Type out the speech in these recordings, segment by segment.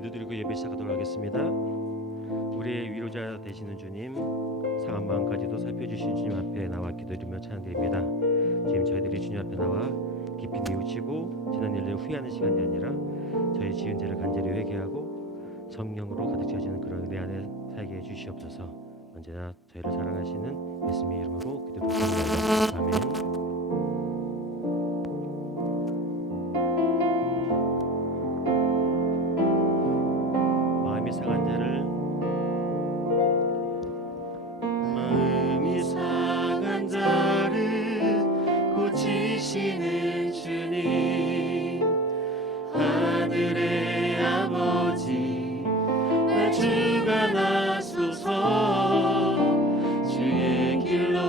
기도드리고 예배 시작하도록 하겠습니다. 우리의 위로자 되시는 주님, 상한 마음까지도 살펴주신 주님 앞에 나와 기도드리며 찬양드립니다. 지금 저희들이 주님 앞에 나와 깊이 뉘우치고 지난 일을 후회하는 시간이 아니라 저희 지은 죄를 간절히 회개하고 성령으로 가득 차지는 그런 내 안에 살게 해주시옵소서. 언제나 저희를 사랑하시는 예수님의 이름으로 기도드립니다. 아멘. 마음이 상한 자를 고치시는 주님, 하늘의 아버지 날 주관하소서. 주의 길로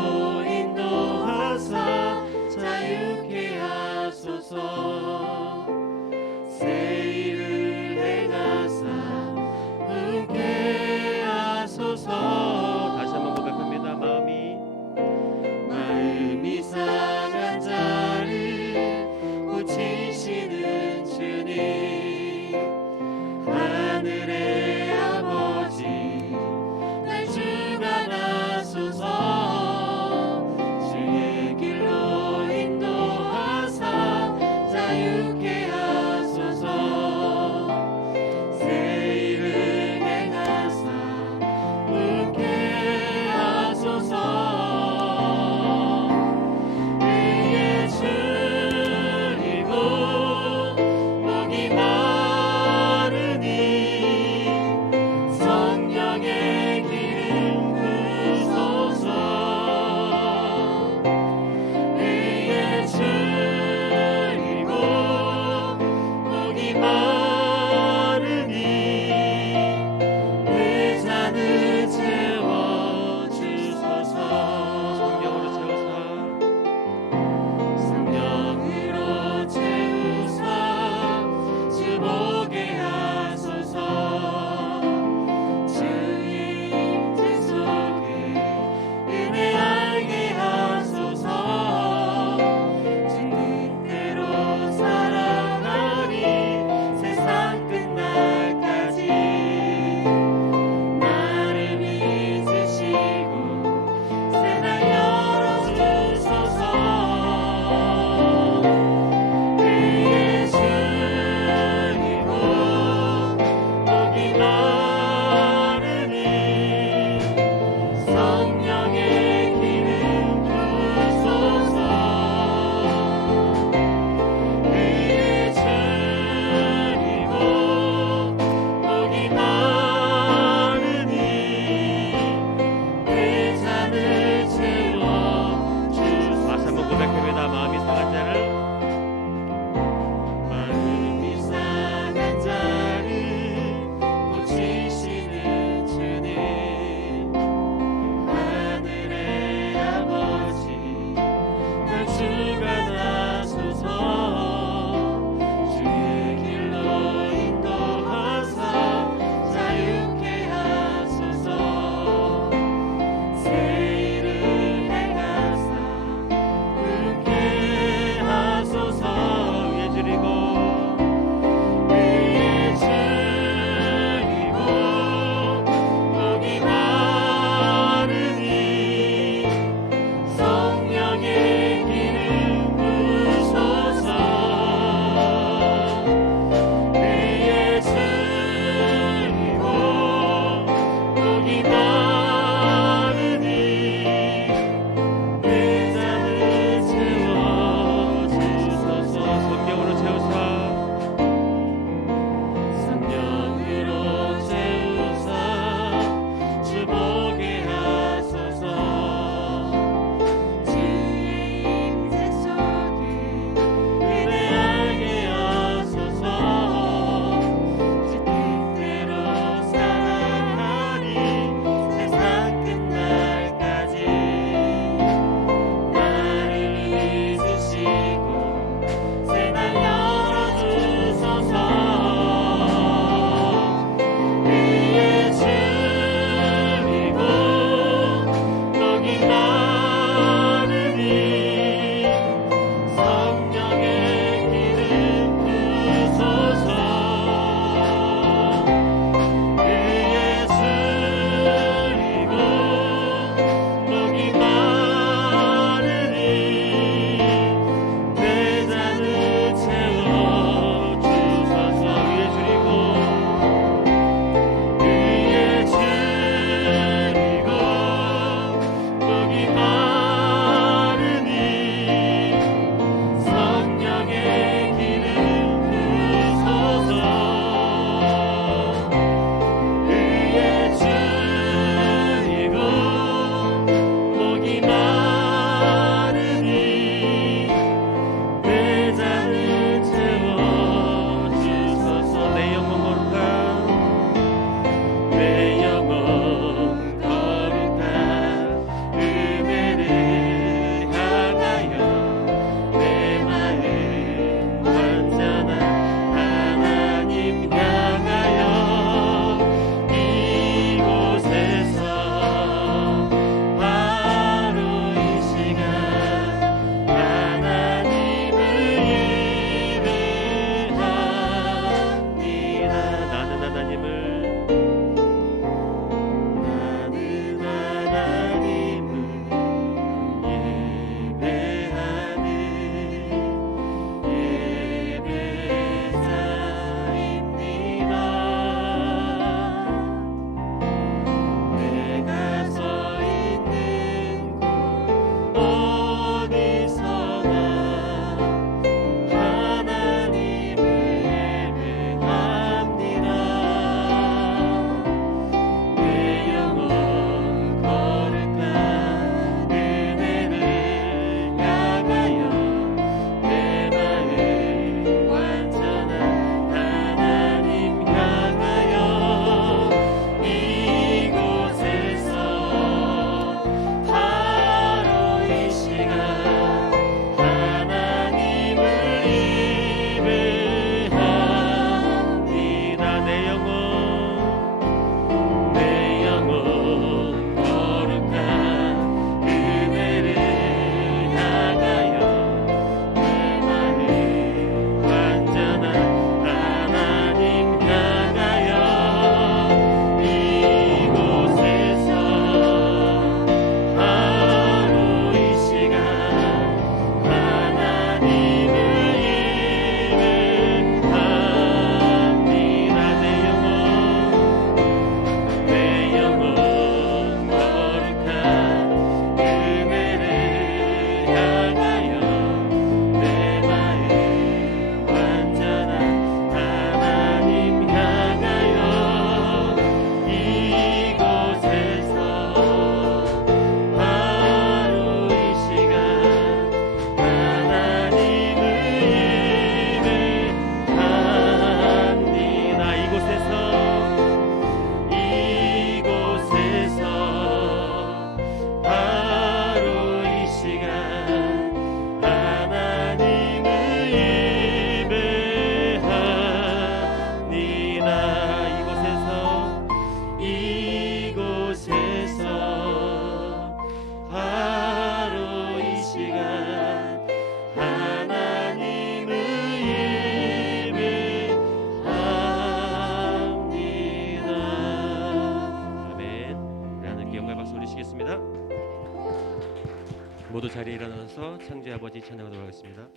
모두 자리에 일어나서 창조의 아버지 찬양하도록 하겠습니다.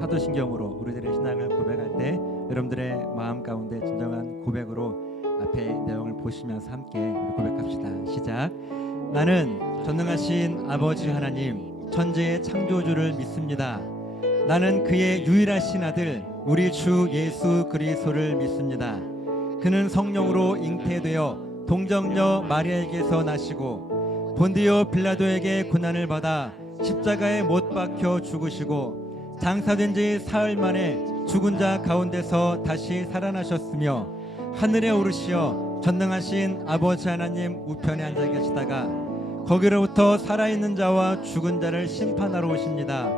사도신경으로 우리들의 신앙을 고백할 때 여러분들의 마음 가운데 진정한 고백으로 앞에 내용을 보시면서 함께 우리 고백합시다. 시작. 나는 전능하신 아버지 하나님 천지의 창조주를 믿습니다. 나는 그의 유일하신 아들 우리 주 예수 그리스도를 믿습니다. 그는 성령으로 잉태되어 동정녀 마리아에게서 나시고 본디오 빌라도에게 고난을 받아 십자가에 못 박혀 죽으시고 장사된 지 사흘 만에 죽은 자 가운데서 다시 살아나셨으며 하늘에 오르시어 전능하신 아버지 하나님 우편에 앉아 계시다가 거기로부터 살아있는 자와 죽은 자를 심판하러 오십니다.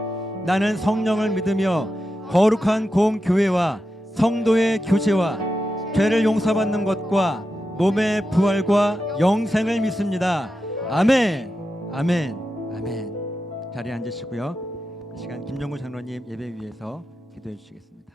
나는 성령을 믿으며 거룩한 공교회와 성도의 교제와 죄를 용서받는 것과 몸의 부활과 영생을 믿습니다. 아멘. 아멘. 아멘. 자리에 앉으시고요. 이 시간 김정구 장로님 예배 위에서 기도해 주시겠습니다.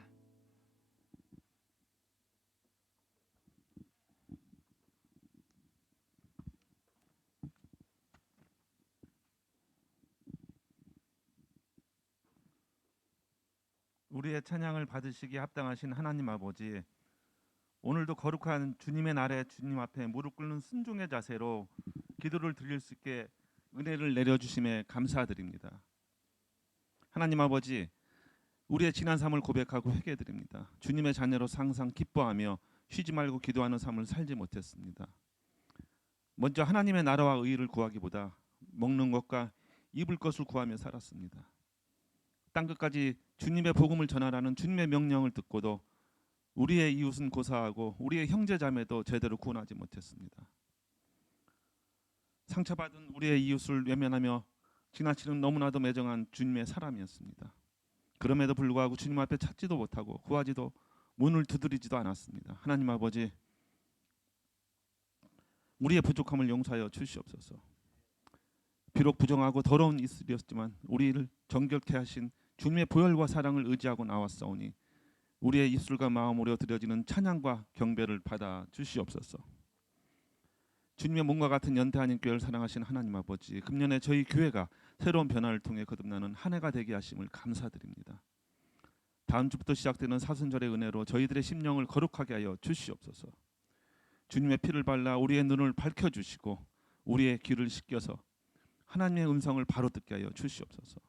우리의 찬양을 받으시기에 합당하신 하나님 아버지, 오늘도 거룩한 주님의 날에 주님 앞에 무릎 꿇는 순종의 자세로 기도를 드릴 수 있게 은혜를 내려주심에 감사드립니다. 하나님 아버지, 우리의 지난 삶을 고백하고 회개드립니다. 주님의 자녀로 항상 기뻐하며 쉬지 말고 기도하는 삶을 살지 못했습니다. 먼저 하나님의 나라와 의를 구하기보다 먹는 것과 입을 것을 구하며 살았습니다. 땅끝까지 주님의 복음을 전하라는 주님의 명령을 듣고도 우리의 이웃은 고사하고 우리의 형제자매도 제대로 구원하지 못했습니다. 상처받은 우리의 이웃을 외면하며 지나치는 너무나도 매정한 주님의 사람이었습니다. 그럼에도 불구하고 주님 앞에 찾지도 못하고 구하지도 문을 두드리지도 않았습니다. 하나님 아버지, 우리의 부족함을 용서하여 주시옵소서. 비록 부정하고 더러운 이슬이었지만 우리를 정결케 하신 주님의 보혈과 사랑을 의지하고 나왔사오니 우리의 입술과 마음으로 드려지는 찬양과 경배를 받아 주시옵소서. 주님의 몸과 같은 연대하는 교회를 사랑하신 하나님 아버지, 금년에 저희 교회가 새로운 변화를 통해 거듭나는 한 해가 되게 하심을 감사드립니다. 다음 주부터 시작되는 사순절의 은혜로 저희들의 심령을 거룩하게 하여 주시옵소서. 주님의 피를 발라 우리의 눈을 밝혀주시고 우리의 귀를 씻겨서 하나님의 음성을 바로 듣게 하여 주시옵소서.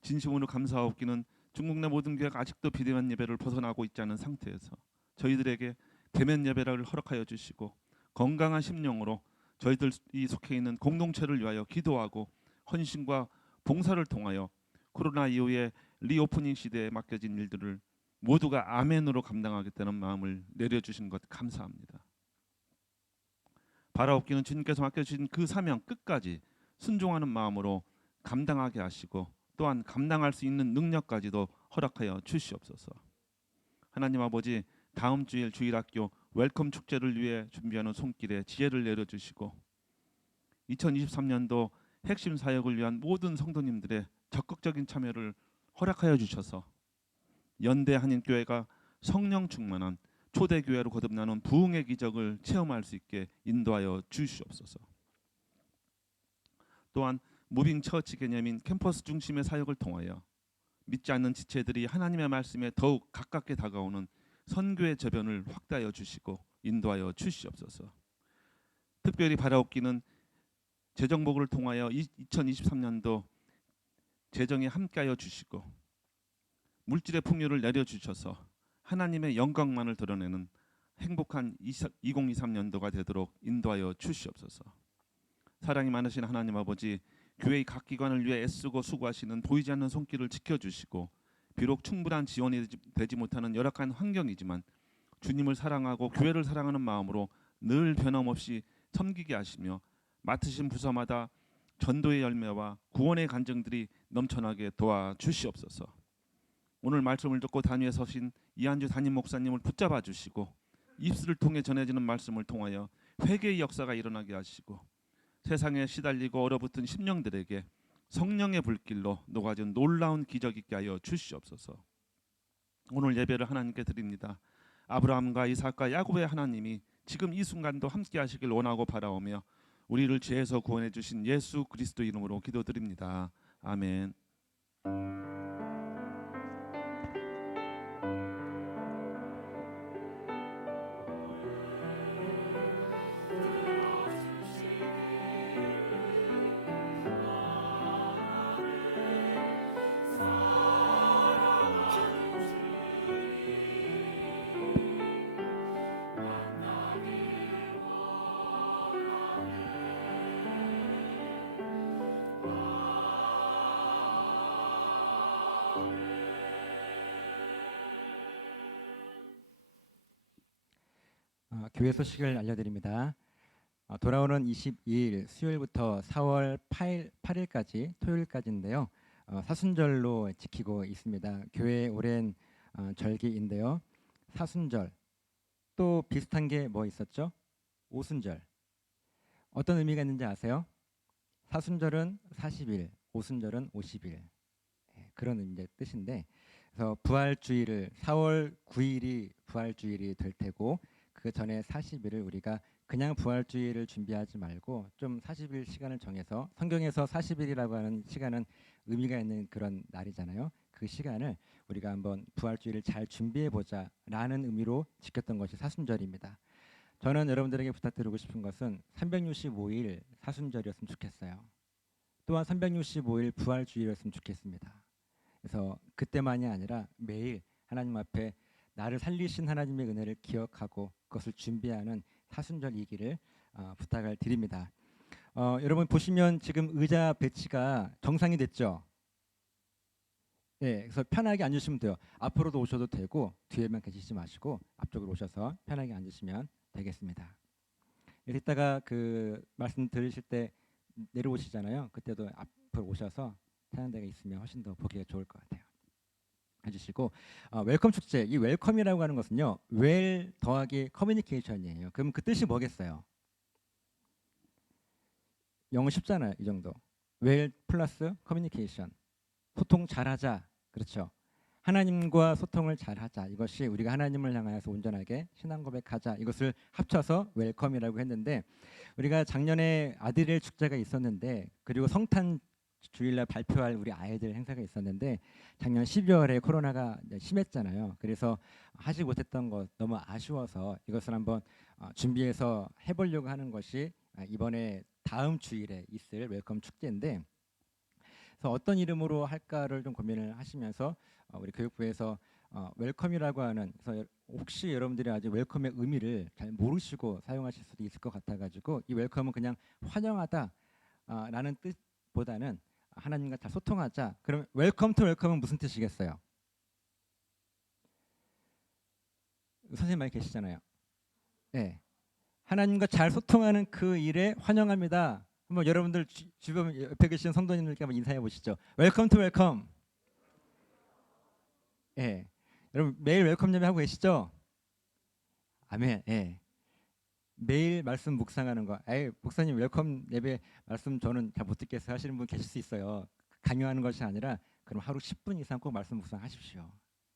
진심으로 감사하옵기는 중국 내 모든 교회가 아직도 비대면 예배를 벗어나고 있지 않은 상태에서 저희들에게 대면 예배를 허락하여 주시고 건강한 심령으로 저희들이 속해 있는 공동체를 위하여 기도하고 헌신과 봉사를 통하여 코로나 이후에 리오프닝 시대에 맡겨진 일들을 모두가 아멘으로 감당하겠다는 마음을 내려주신 것 감사합니다. 바라옵기는 주님께서 맡겨주신 그 사명 끝까지 순종하는 마음으로 감당하게 하시고 또한 감당할 수 있는 능력까지도 허락하여 주시옵소서. 하나님 아버지, 다음 주일 주일학교 웰컴 축제를 위해 준비하는 손길에 지혜를 내려주시고 2023년도 핵심 사역을 위한 모든 성도님들의 적극적인 참여를 허락하여 주셔서 연대 한인교회가 성령 충만한 초대교회로 거듭나는 부흥의 기적을 체험할 수 있게 인도하여 주시옵소서. 또한 무빙 처치 개념인 캠퍼스 중심의 사역을 통하여 믿지 않는 지체들이 하나님의 말씀에 더욱 가깝게 다가오는 선교의 저변을 확대하여 주시고 인도하여 주시옵소서. 특별히 바라옵기는 재정복을 통하여 2023년도 재정에 함께하여 주시고 물질의 풍요를 내려주셔서 하나님의 영광만을 드러내는 행복한 2023년도가 되도록 인도하여 주시옵소서. 사랑이 많으신 하나님 아버지, 교회의 각 기관을 위해 애쓰고 수고하시는 보이지 않는 손길을 지켜주시고 비록 충분한 지원이 되지 못하는 열악한 환경이지만 주님을 사랑하고 교회를 사랑하는 마음으로 늘 변함없이 섬기게 하시며 맡으신 부서마다 전도의 열매와 구원의 간증들이 넘쳐나게 도와주시옵소서. 오늘 말씀을 듣고 단위에 서신 이한주 담임 목사님을 붙잡아 주시고 입술을 통해 전해지는 말씀을 통하여 회개의 역사가 일어나게 하시고 세상에 시달리고 얼어붙은 심령들에게 성령의 불길로 녹아진 놀라운 기적 있게 하여 주시옵소서. 오늘 예배를 하나님께 드립니다. 아브라함과 이삭과 야곱의 하나님이 지금 이 순간도 함께 하시길 원하고 바라오며 우리를 죄에서 구원해 주신 예수 그리스도 이름으로 기도드립니다. 아멘. 교회 소식을 알려드립니다. 돌아오는 22일 수요일부터 4월 8일까지 토요일까지인데요. 사순절로 지키고 있습니다. 교회의 오랜 절기인데요. 사순절, 또 비슷한 게 뭐 있었죠? 오순절. 어떤 의미가 있는지 아세요? 사순절은 40일, 오순절은 50일. 그런 의미의 뜻인데, 그래서 부활주일을 4월 9일이 부활주일이 될 테고 그 전에 40일을 우리가 그냥 부활주일을 준비하지 말고 좀 40일 시간을 정해서, 성경에서 40일이라고 하는 시간은 의미가 있는 그런 날이잖아요. 그 시간을 우리가 한번 부활주일을 잘 준비해 보자라는 의미로 지켰던 것이 사순절입니다. 저는 여러분들에게 부탁드리고 싶은 것은 365일 사순절이었으면 좋겠어요. 또한 365일 부활주일이었으면 좋겠습니다. 그래서 그때만이 아니라 매일 하나님 앞에 나를 살리신 하나님의 은혜를 기억하고 그것을 준비하는 사순절이기를 부탁을 드립니다. 여러분 보시면 지금 의자 배치가 정상이 됐죠? 예, 그래서 편하게 앉으시면 돼요. 앞으로도 오셔도 되고 뒤에만 계시지 마시고 앞쪽으로 오셔서 편하게 앉으시면 되겠습니다. 이따가 그 말씀 들으실 때 내려오시잖아요. 그때도 앞으로 오셔서 찬양대가 있으면 훨씬 더 보기가 좋을 것 같아요. 해주시고 웰컴 축제, 이 웰컴이라고 하는 것은요, 웰 더하기 커뮤니케이션이에요. 그럼 그 뜻이 뭐겠어요? 영어 쉽잖아요. 이 정도. 웰 플러스 커뮤니케이션, 소통 잘하자. 그렇죠. 하나님과 소통을 잘하자. 이것이 우리가 하나님을 향하여서 온전하게 신앙 고백하자. 이것을 합쳐서 웰컴이라고 했는데, 우리가 작년에 아들의 축제가 있었는데, 그리고 성탄 주일날 발표할 우리 아이들 행사가 있었는데, 작년 12월에 코로나가 심했잖아요. 그래서 하지 못했던 것 너무 아쉬워서 이것을 한번 준비해서 해보려고 하는 것이 이번에 다음 주일에 있을 웰컴 축제인데, 그래서 어떤 이름으로 할까를 좀 고민을 하시면서 우리 교육부에서 웰컴이라고 하는, 그래서 혹시 여러분들이 아직 웰컴의 의미를 잘 모르시고 사용하실 수도 있을 것 같아가지고, 이 웰컴은 그냥 환영하다 라는 뜻보다는 하나님과 잘 소통하자. 그럼 웰컴 투 웰컴은 무슨 뜻이겠어요? 선생님 많이 계시잖아요. 네. 하나님과 잘 소통하는 그 일에 환영합니다. 한번 여러분들 주변 옆에 계신 성도님들께 한번 인사해 보시죠. 웰컴 투 웰컴. 예. 여러분 매일 웰컴 예배 하고 계시죠? 아멘. 예. 매일 말씀 묵상하는 거. 에이, 목사님 웰컴 예배 말씀 저는 잘 못 듣겠어요 하시는 분 계실 수 있어요. 강요하는 것이 아니라 그럼 하루 10분 이상 꼭 말씀 묵상하십시오.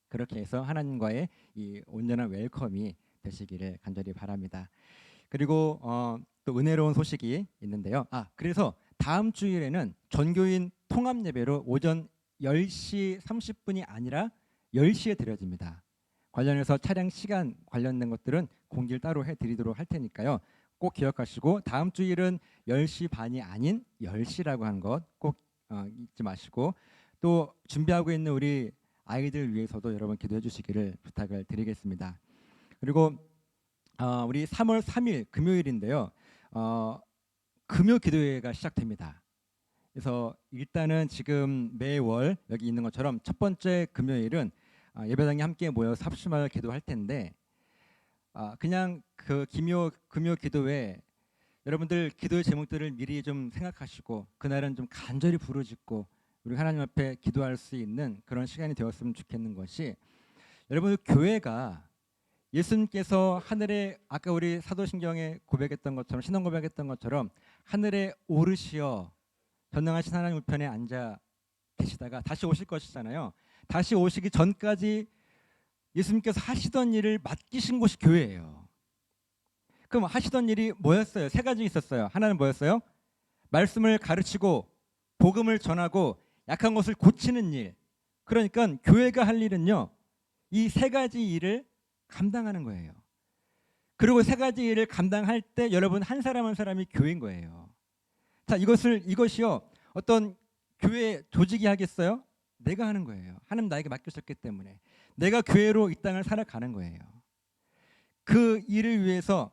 그렇게 해서 하나님과의 이 온전한 웰컴이 되시기를 간절히 바랍니다. 그리고 또 은혜로운 소식이 있는데요. 그래서 다음 주일에는 전교인 통합 예배로 오전 10시 30분이 아니라 10시에 드려집니다. 관련해서 차량 시간 관련된 것들은 공지를 따로 해드리도록 할 테니까요. 꼭 기억하시고 다음 주일은 10시 반이 아닌 10시라고 하는 것 꼭 잊지 마시고, 또 준비하고 있는 우리 아이들 위해서도 여러분 기도해 주시기를 부탁을 드리겠습니다. 그리고 우리 3월 3일 금요일인데요. 금요 기도회가 시작됩니다. 그래서 일단은 지금 매월 여기 있는 것처럼 첫 번째 금요일은 예배당에 함께 모여서 합심하여 기도할 텐데, 그냥 그 금요 기도회 여러분들 기도의 제목들을 미리 좀 생각하시고 그날은 좀 간절히 부르짖고 우리 하나님 앞에 기도할 수 있는 그런 시간이 되었으면 좋겠는 것이, 여러분 교회가 예수님께서 하늘에, 아까 우리 사도신경에 고백했던 것처럼, 신앙 고백했던 것처럼 하늘에 오르시어 전능하신 하나님 우편에 앉아 계시다가 다시 오실 것이잖아요. 다시 오시기 전까지 예수님께서 하시던 일을 맡기신 곳이 교회예요. 그럼 하시던 일이 뭐였어요? 세 가지 있었어요. 하나는 뭐였어요? 말씀을 가르치고 복음을 전하고 약한 것을 고치는 일. 그러니까 교회가 할 일은요, 이 세 가지 일을 감당하는 거예요. 그리고 세 가지 일을 감당할 때 여러분 한 사람 한 사람이 교회인 거예요. 자, 이것이요, 어떤 교회 조직이 하겠어요? 내가 하는 거예요. 하나님 나에게 맡기셨기 때문에 내가 교회로 이 땅을 살아가는 거예요. 그 일을 위해서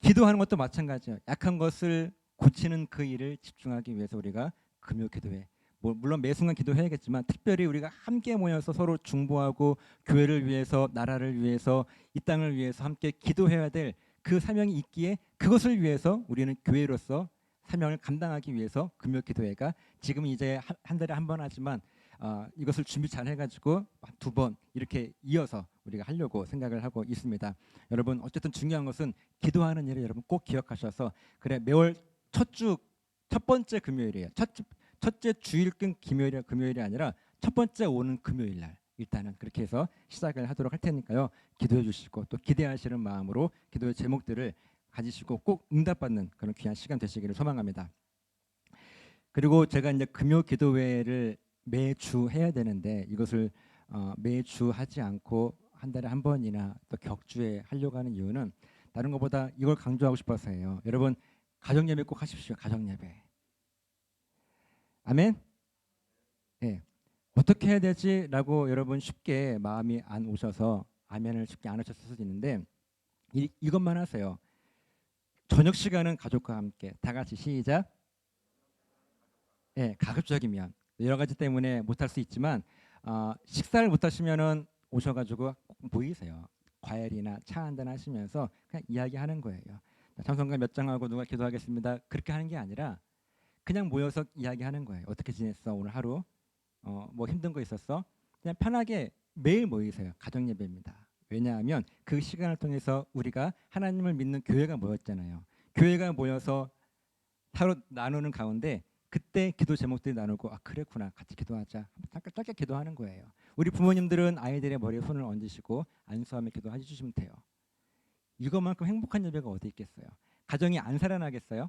기도하는 것도 마찬가지예요. 약한 것을 고치는 그 일을 집중하기 위해서 우리가 금요 기도회, 물론 매 순간 기도해야겠지만 특별히 우리가 함께 모여서 서로 중보하고 교회를 위해서, 나라를 위해서, 이 땅을 위해서 함께 기도해야 될 그 사명이 있기에, 그것을 위해서 우리는 교회로서 사명을 감당하기 위해서 금요 기도회가 지금 이제 한 달에 한 번 하지만 이것을 준비 잘 해가지고 2번 이렇게 이어서 우리가 하려고 생각을 하고 있습니다. 여러분 어쨌든 중요한 것은 기도하는 일을 여러분 꼭 기억하셔서, 그래 매월 첫 번째 금요일이에요. 첫째 주일근 금요일이 아니라 첫 번째 오는 금요일 날 일단은 그렇게 해서 시작을 하도록 할 테니까요. 기도해 주시고 또 기대하시는 마음으로 기도의 제목들을 가지시고 꼭 응답받는 그런 귀한 시간 되시기를 소망합니다. 그리고 제가 이제 금요 기도회를 매주 해야 되는데 이것을 매주 하지 않고 한 달에 한 번이나 또 격주에 하려고 하는 이유는 다른 것보다 이걸 강조하고 싶어서예요. 여러분 가정 예배 꼭 하십시오. 가정 예배. 아멘. 네. 어떻게 해야 되지라고 여러분 쉽게 마음이 안 오셔서 아멘을 쉽게 안 하셨을 수도 있는데, 이것만 하세요. 저녁 시간은 가족과 함께 다 같이 시작. 가급적이면 여러 가지 때문에 못할 수 있지만 식사를 못 하시면은 오셔가지고 꼭 모이세요. 과일이나 차 한잔 하시면서 그냥 이야기하는 거예요. 찬송가 몇 장하고 누가 기도하겠습니다. 그렇게 하는 게 아니라 그냥 모여서 이야기하는 거예요. 어떻게 지냈어 오늘 하루? 뭐 힘든 거 있었어? 그냥 편하게 매일 모이세요. 가정 예배입니다. 왜냐하면 그 시간을 통해서 우리가 하나님을 믿는 교회가 모였잖아요. 교회가 모여서 서로 나누는 가운데 그때 기도 제목들이 나누고 그랬구나 같이 기도하자 잠깐 짧게 기도하는 거예요. 우리 부모님들은 아이들의 머리에 손을 얹으시고 안수하며 기도해 주시면 돼요. 이것만큼 행복한 예배가 어디 있겠어요? 가정이 안 살아나겠어요?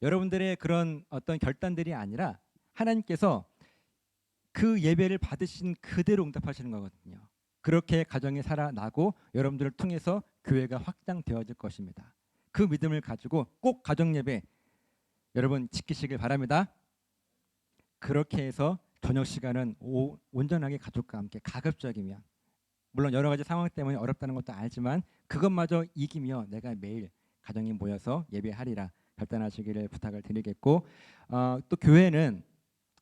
여러분들의 그런 어떤 결단들이 아니라 하나님께서 그 예배를 받으신 그대로 응답하시는 거거든요. 그렇게 가정이 살아나고 여러분들을 통해서 교회가 확장되어질 것입니다. 그 믿음을 가지고 꼭 가정 예배 여러분 지키시길 바랍니다. 그렇게 해서 저녁 시간은 온전하게 가족과 함께 가급적이면 물론 여러 가지 상황 때문에 어렵다는 것도 알지만 그것마저 이기며 내가 매일 가정이 모여서 예배하리라 결단하시기를 부탁을 드리겠고 또 교회는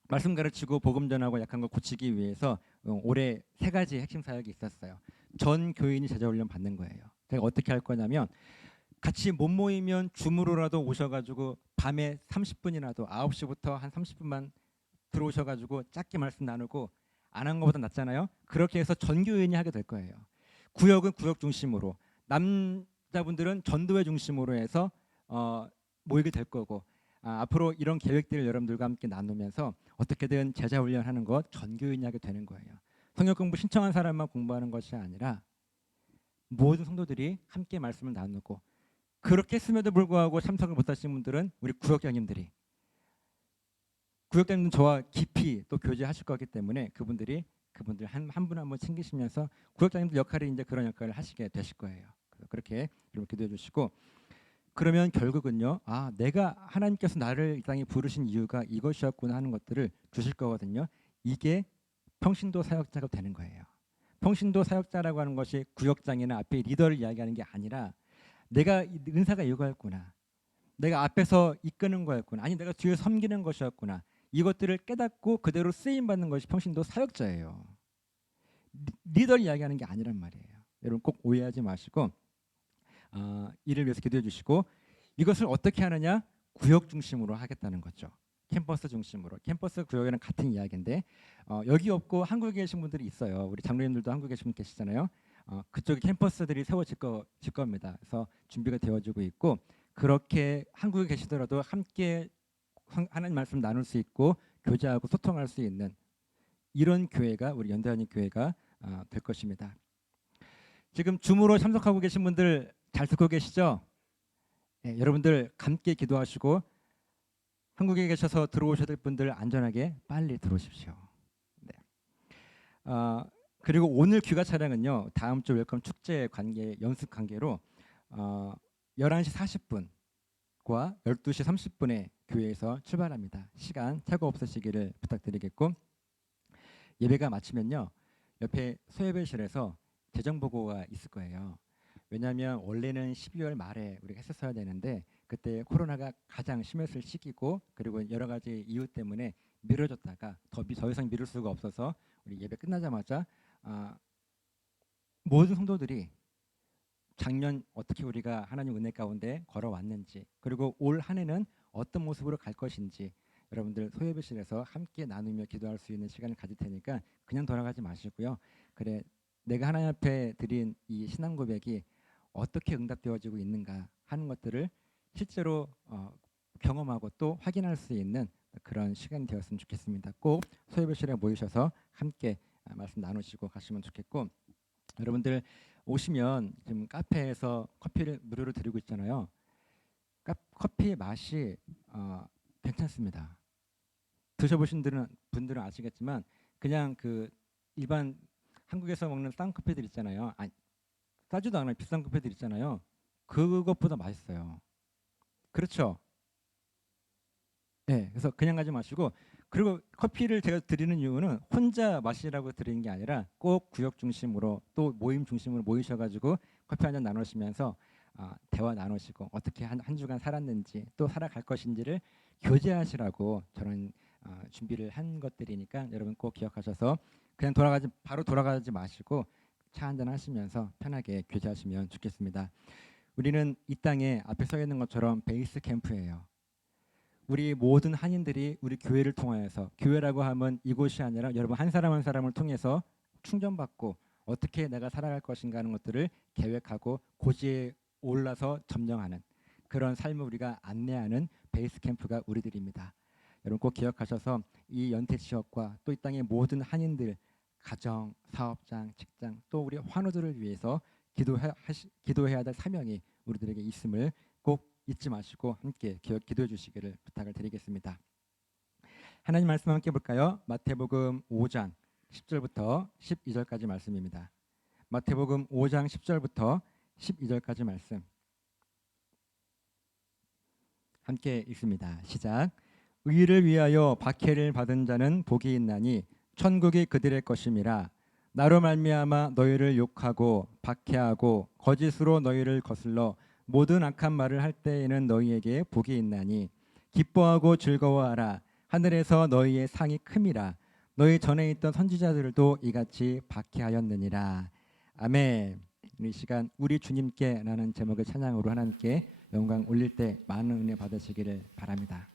말씀 가르치고 복음 전하고 약한 걸 고치기 위해서 올해 3가지 핵심 사역이 있었어요. 전 교인이 제자 훈련 받는 거예요. 제가 어떻게 할 거냐면 같이 못 모이면 줌으로라도 오셔가지고 밤에 30분이라도 9시부터 한 30분만 들어오셔가지고 짧게 말씀 나누고 안 한 것보다 낫잖아요. 그렇게 해서 전교인이 하게 될 거예요. 구역은 구역 중심으로 남자분들은 전도회 중심으로 해서 모이게 될 거고 앞으로 이런 계획들을 여러분들과 함께 나누면서 어떻게든 제자 훈련하는 것 전교인이 하게 되는 거예요. 성경 공부 신청한 사람만 공부하는 것이 아니라 모든 성도들이 함께 말씀을 나누고 그렇게 했음에도 불구하고 참석을 못하신 분들은 우리 구역장님들이 저와 깊이 또 교제하실 거기 때문에 그분들 한 분 한 분 챙기시면서 구역장님들 역할이 이제 그런 역할을 하시게 되실 거예요. 그렇게 여러분 기도해 주시고 그러면 결국은요. 내가 하나님께서 나를 이 땅에 부르신 이유가 이것이었구나 하는 것들을 주실 거거든요. 이게 평신도 사역자가 되는 거예요. 평신도 사역자라고 하는 것이 구역장이나 앞에 리더를 이야기하는 게 아니라 내가 은사가 이거였구나. 내가 앞에서 이끄는 거였구나. 아니 내가 뒤에 섬기는 것이었구나. 이것들을 깨닫고 그대로 쓰임 받는 것이 평신도 사역자예요. 리더를 이야기하는 게 아니란 말이에요. 여러분 꼭 오해하지 마시고 이를 위해서 기도해 주시고 이것을 어떻게 하느냐? 구역 중심으로 하겠다는 거죠. 캠퍼스 중심으로. 캠퍼스 구역에는 같은 이야기인데 여기 없고 한국에 계신 분들이 있어요. 우리 장로님들도 한국에 계신 분 계시잖아요. 그쪽에 캠퍼스들이 세워질 겁니다. 그래서 준비가 되어지고 있고 그렇게 한국에 계시더라도 함께 하나님 말씀 나눌 수 있고 교제하고 소통할 수 있는 이런 교회가 우리 연대하는 교회가 될 것입니다. 지금 줌으로 참석하고 계신 분들 잘 듣고 계시죠? 네, 여러분들 함께 기도하시고 한국에 계셔서 들어오셔야 될 분들 안전하게 빨리 들어오십시오. 네. 그리고 오늘 귀가 차량은요. 다음 주 웰컴 축제 관계 연습 관계로 11시 40분과 12시 30분에 교회에서 출발합니다. 시간 차고 없으시기를 부탁드리겠고 예배가 마치면요. 옆에 소예배실에서 재정 보고가 있을 거예요. 왜냐하면 원래는 12월 말에 우리가 했었어야 되는데 그때 코로나가 가장 심했을 시기고 그리고 여러 가지 이유 때문에 미뤄졌다가 더 이상 미룰 수가 없어서 우리 예배 끝나자마자 모든 성도들이 작년 어떻게 우리가 하나님 은혜 가운데 걸어왔는지 그리고 올 한 해는 어떤 모습으로 갈 것인지 여러분들 소예배실에서 함께 나누며 기도할 수 있는 시간을 가질 테니까 그냥 돌아가지 마시고요. 그래 내가 하나님 앞에 드린 이 신앙 고백이 어떻게 응답되어지고 있는가 하는 것들을 실제로 경험하고 또 확인할 수 있는 그런 시간이 되었으면 좋겠습니다. 꼭 소예배실에 모이셔서 함께 말씀 나누시고 가시면 좋겠고 여러분들 오시면 지금 카페에서 커피를 무료로 드리고 있잖아요. 커피 맛이 괜찮습니다. 드셔보신 분들은 아시겠지만 그냥 그 일반 한국에서 먹는 싼 커피들 있잖아요. 싸지도 않아요. 비싼 커피들 있잖아요. 그것보다 맛있어요. 그렇죠? 네, 그래서 그냥 가지 마시고 그리고 커피를 제가 드리는 이유는 혼자 마시라고 드리는 게 아니라 꼭 구역 중심으로 또 모임 중심으로 모이셔가지고 커피 한 잔 나누시면서 대화 나누시고 어떻게 한 주간 살았는지 또 살아갈 것인지를 교제하시라고 저는 준비를 한 것들이니까 여러분 꼭 기억하셔서 그냥 바로 돌아가지 마시고 차 한잔 하시면서 편하게 교제하시면 좋겠습니다. 우리는 이 땅에 앞에 서 있는 것처럼 베이스 캠프예요. 우리 모든 한인들이 우리 교회를 통하여서, 교회라고 하면 이곳이 아니라 여러분 한 사람 한 사람을 통해서 충전받고 어떻게 내가 살아갈 것인가 하는 것들을 계획하고 고지에 올라서 점령하는 그런 삶을 우리가 안내하는 베이스 캠프가 우리들입니다. 여러분 꼭 기억하셔서 이 연태 지역과 또 이 땅의 모든 한인들, 가정, 사업장, 직장, 또 우리 환우들을 위해서 기도해야 될 사명이 우리들에게 있음을 꼭 잊지 마시고 함께 기도해 주시기를 부탁을 드리겠습니다. 하나님 말씀 함께 볼까요? 마태복음 5장 10절부터 12절까지 말씀입니다. 마태복음 5장 10절부터 12절까지 말씀 함께 읽습니다. 시작. 의를 위하여 박해를 받은 자는 복이 있나니 천국이 그들의 것임이라. 나로 말미암아 너희를 욕하고 박해하고 거짓으로 너희를 거슬러 모든 악한 말을 할 때에는 너희에게 복이 있나니 기뻐하고 즐거워하라. 하늘에서 너희의 상이 큼이라. 너희 전에 있던 선지자들도 이같이 박해하였느니라. 아멘. 이 시간 우리 주님께 라는 제목의 찬양으로 하나님께 영광 올릴 때 많은 은혜 받으시기를 바랍니다.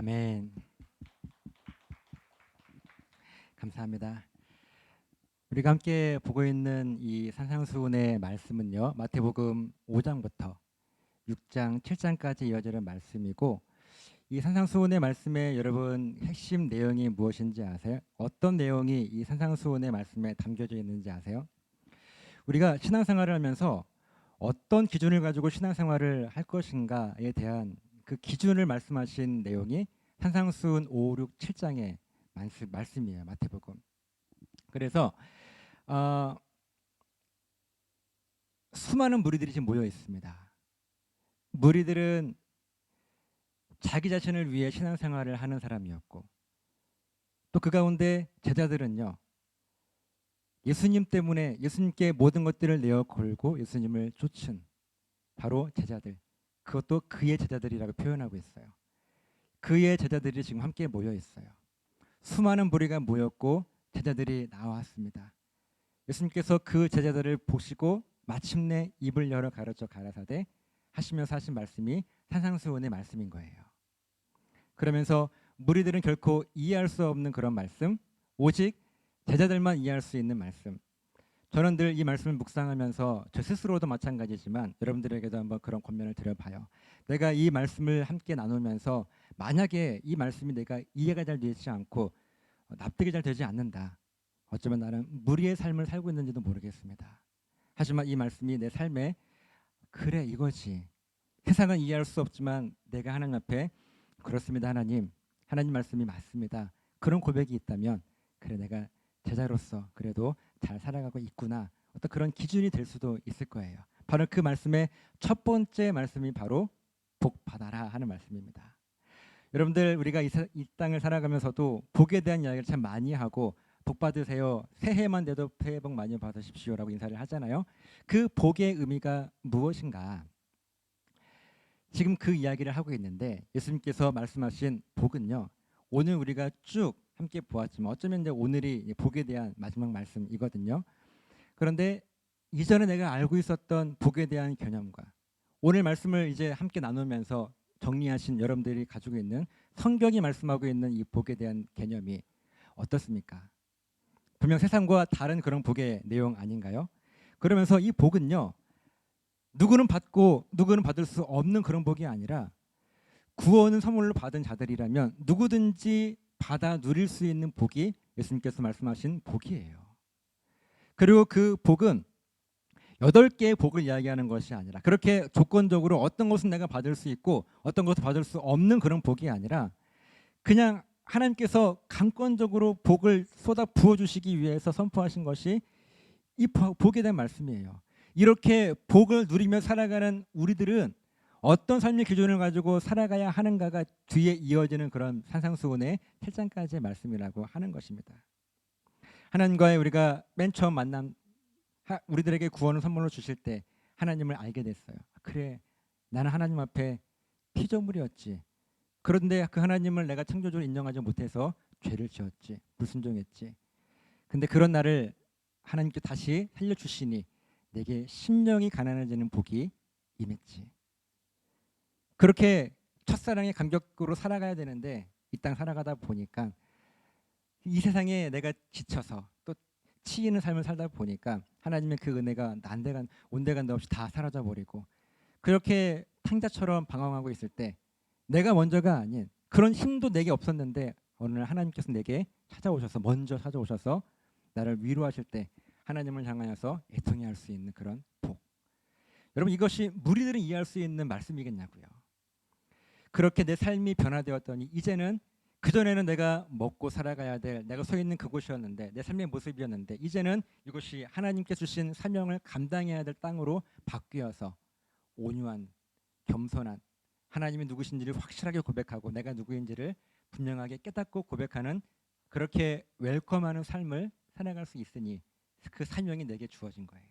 아멘. 감사합니다. 우리가 함께 보고 있는 이 산상수훈의 말씀은요, 마태복음 5장부터 6장, 7장까지 이어지는 말씀이고, 이 산상수훈의 말씀에 여러분 핵심 내용이 무엇인지 아세요? 어떤 내용이 이 산상수훈의 말씀에 담겨져 있는지 아세요? 우리가 신앙생활을 하면서 어떤 기준을 가지고 신앙생활을 할 것인가에 대한 그 기준을 말씀하신 내용이 산상수훈 5, 6, 7장의 말씀이에요. 마태복음. 그래서 수많은 무리들이 지금 모여 있습니다. 무리들은 자기 자신을 위해 신앙생활을 하는 사람이었고, 또 그 가운데 제자들은요, 예수님 때문에 예수님께 모든 것들을 내어 걸고 예수님을 쫓은 바로 제자들, 그것도 그의 제자들이라고 표현하고 있어요. 그의 제자들이 지금 함께 모여 있어요. 수많은 무리가 모였고 제자들이 나왔습니다. 예수님께서 그 제자들을 보시고 마침내 입을 열어 가르쳐 가라사대 하시면서 하신 말씀이 산상수훈의 말씀인 거예요. 그러면서 무리들은 결코 이해할 수 없는 그런 말씀, 오직 제자들만 이해할 수 있는 말씀. 저는 늘 이 말씀을 묵상하면서 저 스스로도 마찬가지지만 여러분들에게도 한번 그런 권면을 드려봐요. 내가 이 말씀을 함께 나누면서 만약에 이 말씀이 내가 이해가 잘 되지 않고 납득이 잘 되지 않는다, 어쩌면 나는 무리의 삶을 살고 있는지도 모르겠습니다. 하지만 이 말씀이 내 삶에 그래 이거지, 세상은 이해할 수 없지만 내가 하나님 앞에 그렇습니다 하나님 말씀이 맞습니다, 그런 고백이 있다면 그래 내가 제자로서 그래도 잘 살아가고 있구나, 어떤 그런 기준이 될 수도 있을 거예요. 바로 그 말씀의 첫 번째 말씀이 바로 복 받아라 하는 말씀입니다. 여러분들 우리가 이 땅을 살아가면서도 복에 대한 이야기를 참 많이 하고 복 받으세요, 새해만 돼도 새해 복 많이 받으십시오라고 인사를 하잖아요. 그 복의 의미가 무엇인가, 지금 그 이야기를 하고 있는데 예수님께서 말씀하신 복은요, 오늘 우리가 쭉 함께 보았지만 어쩌면 이제 오늘이 복에 대한 마지막 말씀이거든요. 그런데 이전에 내가 알고 있었던 복에 대한 개념과 오늘 말씀을 이제 함께 나누면서 정리하신 여러분들이 가지고 있는 성경이 말씀하고 있는 이 복에 대한 개념이 어떻습니까? 분명 세상과 다른 그런 복의 내용 아닌가요? 그러면서 이 복은요, 누구는 받고 누구는 받을 수 없는 그런 복이 아니라 구원은 선물로 받은 자들이라면 누구든지 받아 누릴 수 있는 복이 예수님께서 말씀하신 복이에요. 그리고 그 복은 8개의 복을 이야기하는 것이 아니라 그렇게 조건적으로 어떤 것은 내가 받을 수 있고 어떤 것은 받을 수 없는 그런 복이 아니라 그냥 하나님께서 강권적으로 복을 쏟아 부어주시기 위해서 선포하신 것이 이 복에 대한 말씀이에요. 이렇게 복을 누리며 살아가는 우리들은 어떤 삶의 기준을 가지고 살아가야 하는가가 뒤에 이어지는 그런 산상수훈의 7장까지의 말씀이라고 하는 것입니다. 하나님과의 우리가 맨 처음 만남, 우리들에게 구원을 선물로 주실 때 하나님을 알게 됐어요. 그래, 나는 하나님 앞에 피조물이었지. 그런데 그 하나님을 내가 창조주로 인정하지 못해서 죄를 지었지, 불순종했지. 근데 그런 나를 하나님께 다시 살려주시니 내게 심령이 가난해지는 복이 임했지. 그렇게 첫사랑의 감격으로 살아가야 되는데 이 땅 살아가다 보니까 이 세상에 내가 지쳐서 또 치이는 삶을 살다 보니까 하나님의 그 은혜가 온데간데 없이 다 사라져 버리고 그렇게 탕자처럼 방황하고 있을 때 내가 먼저가 아닌 그런 힘도 내게 없었는데 어느 날 하나님께서 내게 먼저 찾아오셔서 나를 위로하실 때 하나님을 향하여서 애통해 할 수 있는 그런 복. 여러분 이것이 무리들은 이해할 수 있는 말씀이겠냐고요. 그렇게 내 삶이 변화되었더니 이제는 그전에는 내가 먹고 살아가야 될 내가 서 있는 그곳이었는데 내 삶의 모습이었는데 이제는 이것이 하나님께 주신 사명을 감당해야 될 땅으로 바뀌어서 온유한, 겸손한, 하나님이 누구신지를 확실하게 고백하고 내가 누구인지를 분명하게 깨닫고 고백하는 그렇게 웰컴하는 삶을 살아갈 수 있으니 그 사명이 내게 주어진 거예요.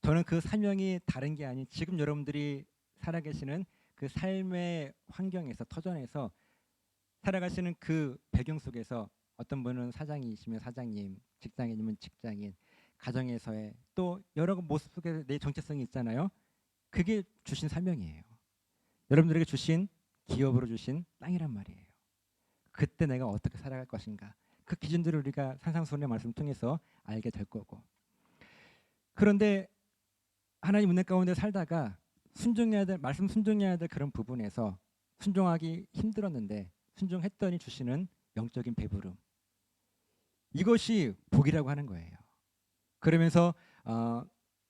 저는 그 사명이 다른 게 아닌 지금 여러분들이 살아계시는 그 삶의 환경에서 터전에서 살아가시는 그 배경 속에서 어떤 분은 사장이시면 사장님, 직장인이면 직장인, 가정에서의 또 여러 모습 속에 내 정체성이 있잖아요. 그게 주신 사명이에요. 여러분들에게 주신 기업으로 주신 땅이란 말이에요. 그때 내가 어떻게 살아갈 것인가, 그 기준들을 우리가 산상수훈의 말씀 통해서 알게 될 거고. 그런데 하나님 은혜 가운데 살다가 순종해야 될, 말씀 순종해야 될 그런 부분에서 순종하기 힘들었는데 순종했더니 주시는 영적인 배부름, 이것이 복이라고 하는 거예요. 그러면서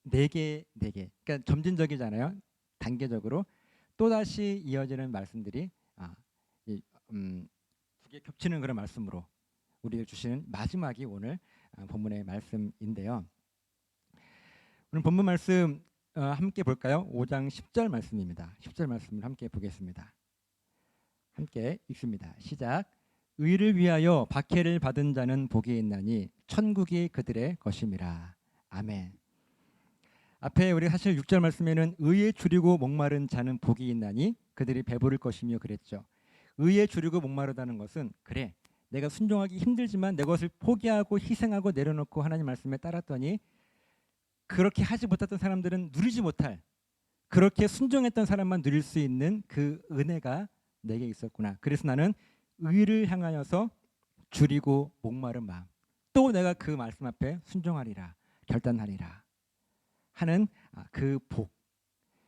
네 개, 그러니까 점진적이잖아요. 단계적으로 또다시 이어지는 말씀들이 두 개 겹치는 그런 말씀으로 우리에게 주시는 마지막이 오늘 본문의 말씀인데요. 오늘 본문 말씀 함께 볼까요? 5장 10절 말씀입니다. 10절 말씀을 함께 보겠습니다. 함께 읽습니다. 시작. 의를 위하여 박해를 받은 자는 복이 있나니 천국이 그들의 것임이라. 아멘. 앞에 우리 사실 6절 말씀에는 의에 줄이고 목마른 자는 복이 있나니 그들이 배부를 것이며 그랬죠. 의에 줄이고 목마르다는 것은, 그래 내가 순종하기 힘들지만 내 것을 포기하고 희생하고 내려놓고 하나님 말씀에 따랐더니 그렇게 하지 못했던 사람들은 누리지 못할, 그렇게 순종했던 사람만 누릴 수 있는 그 은혜가 내게 있었구나. 그래서 나는 의를 향하여서 줄이고 목마른 마음, 또 내가 그 말씀 앞에 순종하리라, 결단하리라 하는 그 복.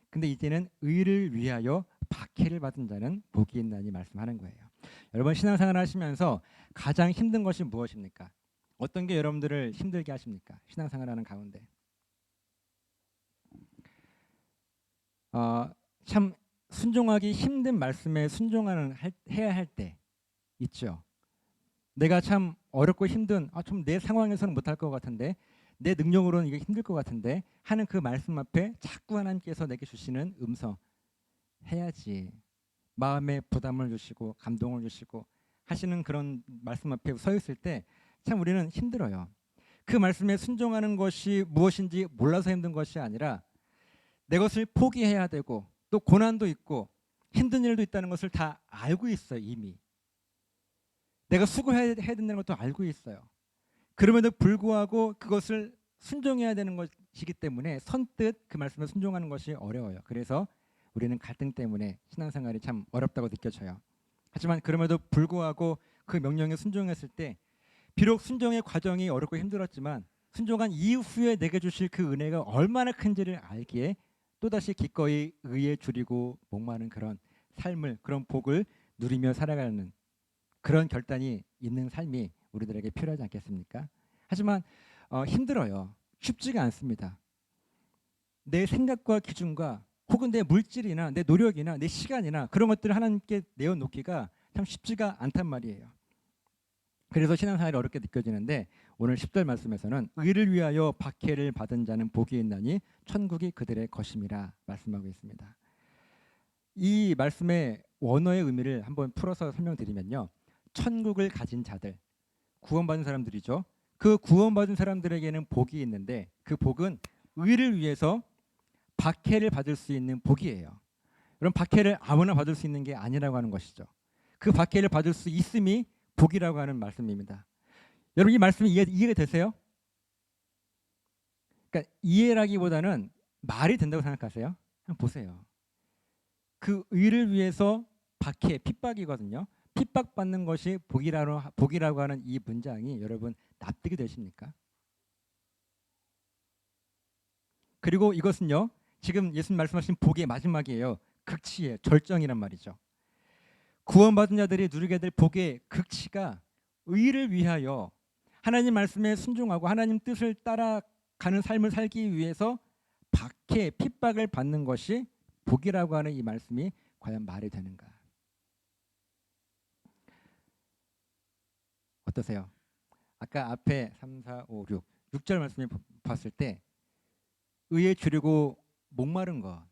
근데 이제는 의를 위하여 박해를 받은 자는 복이 있나니 말씀하는 거예요. 여러분 신앙생활 하시면서 가장 힘든 것이 무엇입니까? 어떤 게 여러분들을 힘들게 하십니까? 신앙생활하는 가운데 참 순종하기 힘든 말씀에 해야 할 때 있죠. 내가 참 어렵고 힘든, 좀 내 상황에서는 못할 것 같은데, 내 능력으로는 이게 힘들 것 같은데 하는 그 말씀 앞에 자꾸 하나님께서 내게 주시는 음성, 해야지, 마음에 부담을 주시고 감동을 주시고 하시는 그런 말씀 앞에 서 있을 때 참 우리는 힘들어요. 그 말씀에 순종하는 것이 무엇인지 몰라서 힘든 것이 아니라 내 것을 포기해야 되고 또 고난도 있고 힘든 일도 있다는 것을 다 알고 있어요. 이미 내가 수고해야 된다는 것도 알고 있어요. 그럼에도 불구하고 그것을 순종해야 되는 것이기 때문에 선뜻 그 말씀에 순종하는 것이 어려워요. 그래서 우리는 갈등 때문에 신앙생활이 참 어렵다고 느껴져요. 하지만 그럼에도 불구하고 그 명령에 순종했을 때 비록 순종의 과정이 어렵고 힘들었지만 순종한 이후에 내게 주실 그 은혜가 얼마나 큰지를 알기에 또다시 기꺼이 의에 줄이고 목마른 그런 삶을, 그런 복을 누리며 살아가는 그런 결단이 있는 삶이 우리들에게 필요하지 않겠습니까? 하지만 힘들어요. 쉽지가 않습니다. 내 생각과 기준과 혹은 내 물질이나 내 노력이나 내 시간이나 그런 것들을 하나님께 내어놓기가 참 쉽지가 않단 말이에요. 그래서 신앙생활이 어렵게 느껴지는데 오늘 10절 말씀에서는 의를 위하여 박해를 받은 자는 복이 있나니 천국이 그들의 것임이라 말씀하고 있습니다. 이 말씀의 원어의 의미를 한번 풀어서 설명드리면요, 천국을 가진 자들, 구원받은 사람들이죠. 그 구원받은 사람들에게는 복이 있는데 그 복은 의를 위해서 박해를 받을 수 있는 복이에요. 여러분, 박해를 아무나 받을 수 있는 게 아니라고 하는 것이죠. 그 박해를 받을 수 있음이 복이라고 하는 말씀입니다. 여러분, 이 말씀이 이해가 되세요? 그러니까 이해라기보다는 말이 된다고 생각하세요? 한번 보세요. 그 의를 위해서 박해, 핍박이거든요. 핍박받는 것이 복이라고 하는 이 문장이 여러분 납득이 되십니까? 그리고 이것은요, 지금 예수님 말씀하신 복의 마지막이에요. 극치예요. 절정이란 말이죠. 구원받은 자들이 누리게 될 복의 극치가 의를 위하여 하나님 말씀에 순종하고 하나님 뜻을 따라가는 삶을 살기 위해서 박해, 핍박을 받는 것이 복이라고 하는 이 말씀이 과연 말이 되는가? 어떠세요? 아까 앞에 3, 4, 5, 6절 말씀을 봤을 때 의에 줄이고 목마른 것,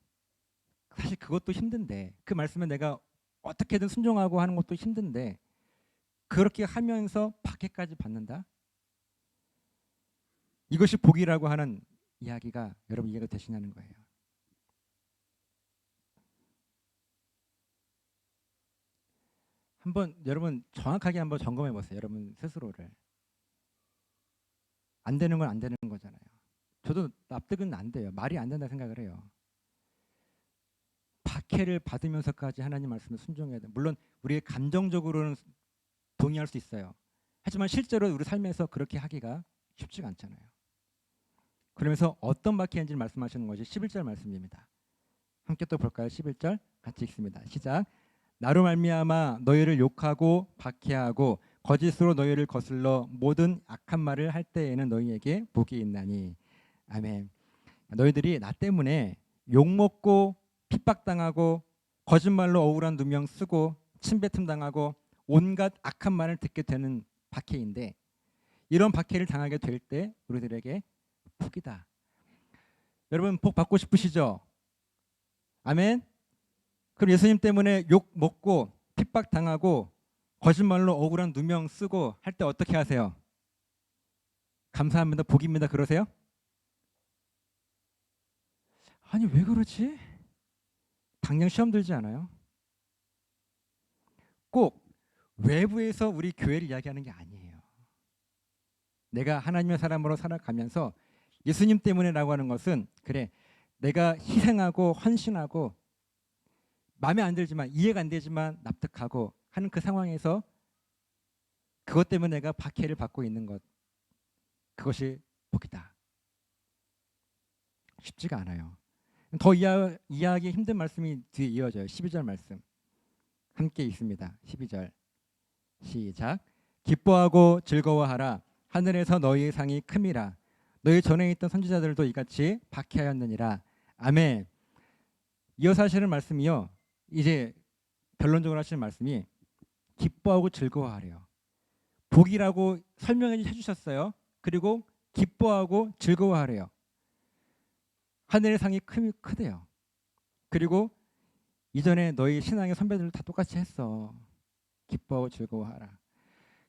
사실 그것도 힘든데, 그 말씀에 내가 어떻게든 순종하고 하는 것도 힘든데 그렇게 하면서 박해까지 받는다? 이것이 복이라고 하는 이야기가 여러분 이해가 되시냐는 거예요. 한번 여러분 정확하게 한번 점검해 보세요. 여러분 스스로를. 안 되는 건 안 되는 거잖아요. 저도 납득은 안 돼요. 말이 안 된다 생각을 해요. 박해를 받으면서까지 하나님 말씀을 순종해야 돼. 물론 우리의 감정적으로는 동의할 수 있어요. 하지만 실제로 우리 삶에서 그렇게 하기가 쉽지가 않잖아요. 그러면서 어떤 박해인지를 말씀하시는 것이 11절 말씀입니다. 함께 또 볼까요? 11절 같이 읽습니다. 시작. 나로 말미암아 너희를 욕하고 박해하고 거짓으로 너희를 거슬러 모든 악한 말을 할 때에는 너희에게 복이 있나니. 아멘. 너희들이 나 때문에 욕먹고 핍박당하고 거짓말로 억울한 누명 쓰고 침뱉음 당하고 온갖 악한 말을 듣게 되는 박해인데, 이런 박해를 당하게 될 때 우리들에게 복이다. 여러분 복 받고 싶으시죠? 아멘. 그럼 예수님 때문에 욕 먹고 핍박 당하고 거짓말로 억울한 누명 쓰고 할 때 어떻게 하세요? 감사합니다, 복입니다, 그러세요? 아니 왜 그러지? 당장 시험 들지 않아요? 꼭 외부에서 우리 교회를 이야기하는 게 아니에요. 내가 하나님의 사람으로 살아가면서 예수님 때문에라고 하는 것은, 그래 내가 희생하고 헌신하고 마음에 안 들지만 이해가 안 되지만 납득하고 하는 그 상황에서 그것 때문에 내가 박해를 받고 있는 것, 그것이 복이다. 쉽지가 않아요. 더 이해하기 힘든 말씀이 뒤에 이어져요. 12절 말씀 함께 읽습니다. 12절 시작. 기뻐하고 즐거워하라. 하늘에서 너희의 상이 큼이라. 너희 전에 있던 선지자들도 이같이 박해하였느니라. 아멘. 이어서 하시는 말씀이요, 이제 결론적으로 하시는 말씀이 기뻐하고 즐거워하래요. 복이라고 설명해 주셨어요. 그리고 기뻐하고 즐거워하래요. 하늘의 상이 크대요. 그리고 이전에 너희 신앙의 선배들도 다 똑같이 했어. 기뻐하고 즐거워하라.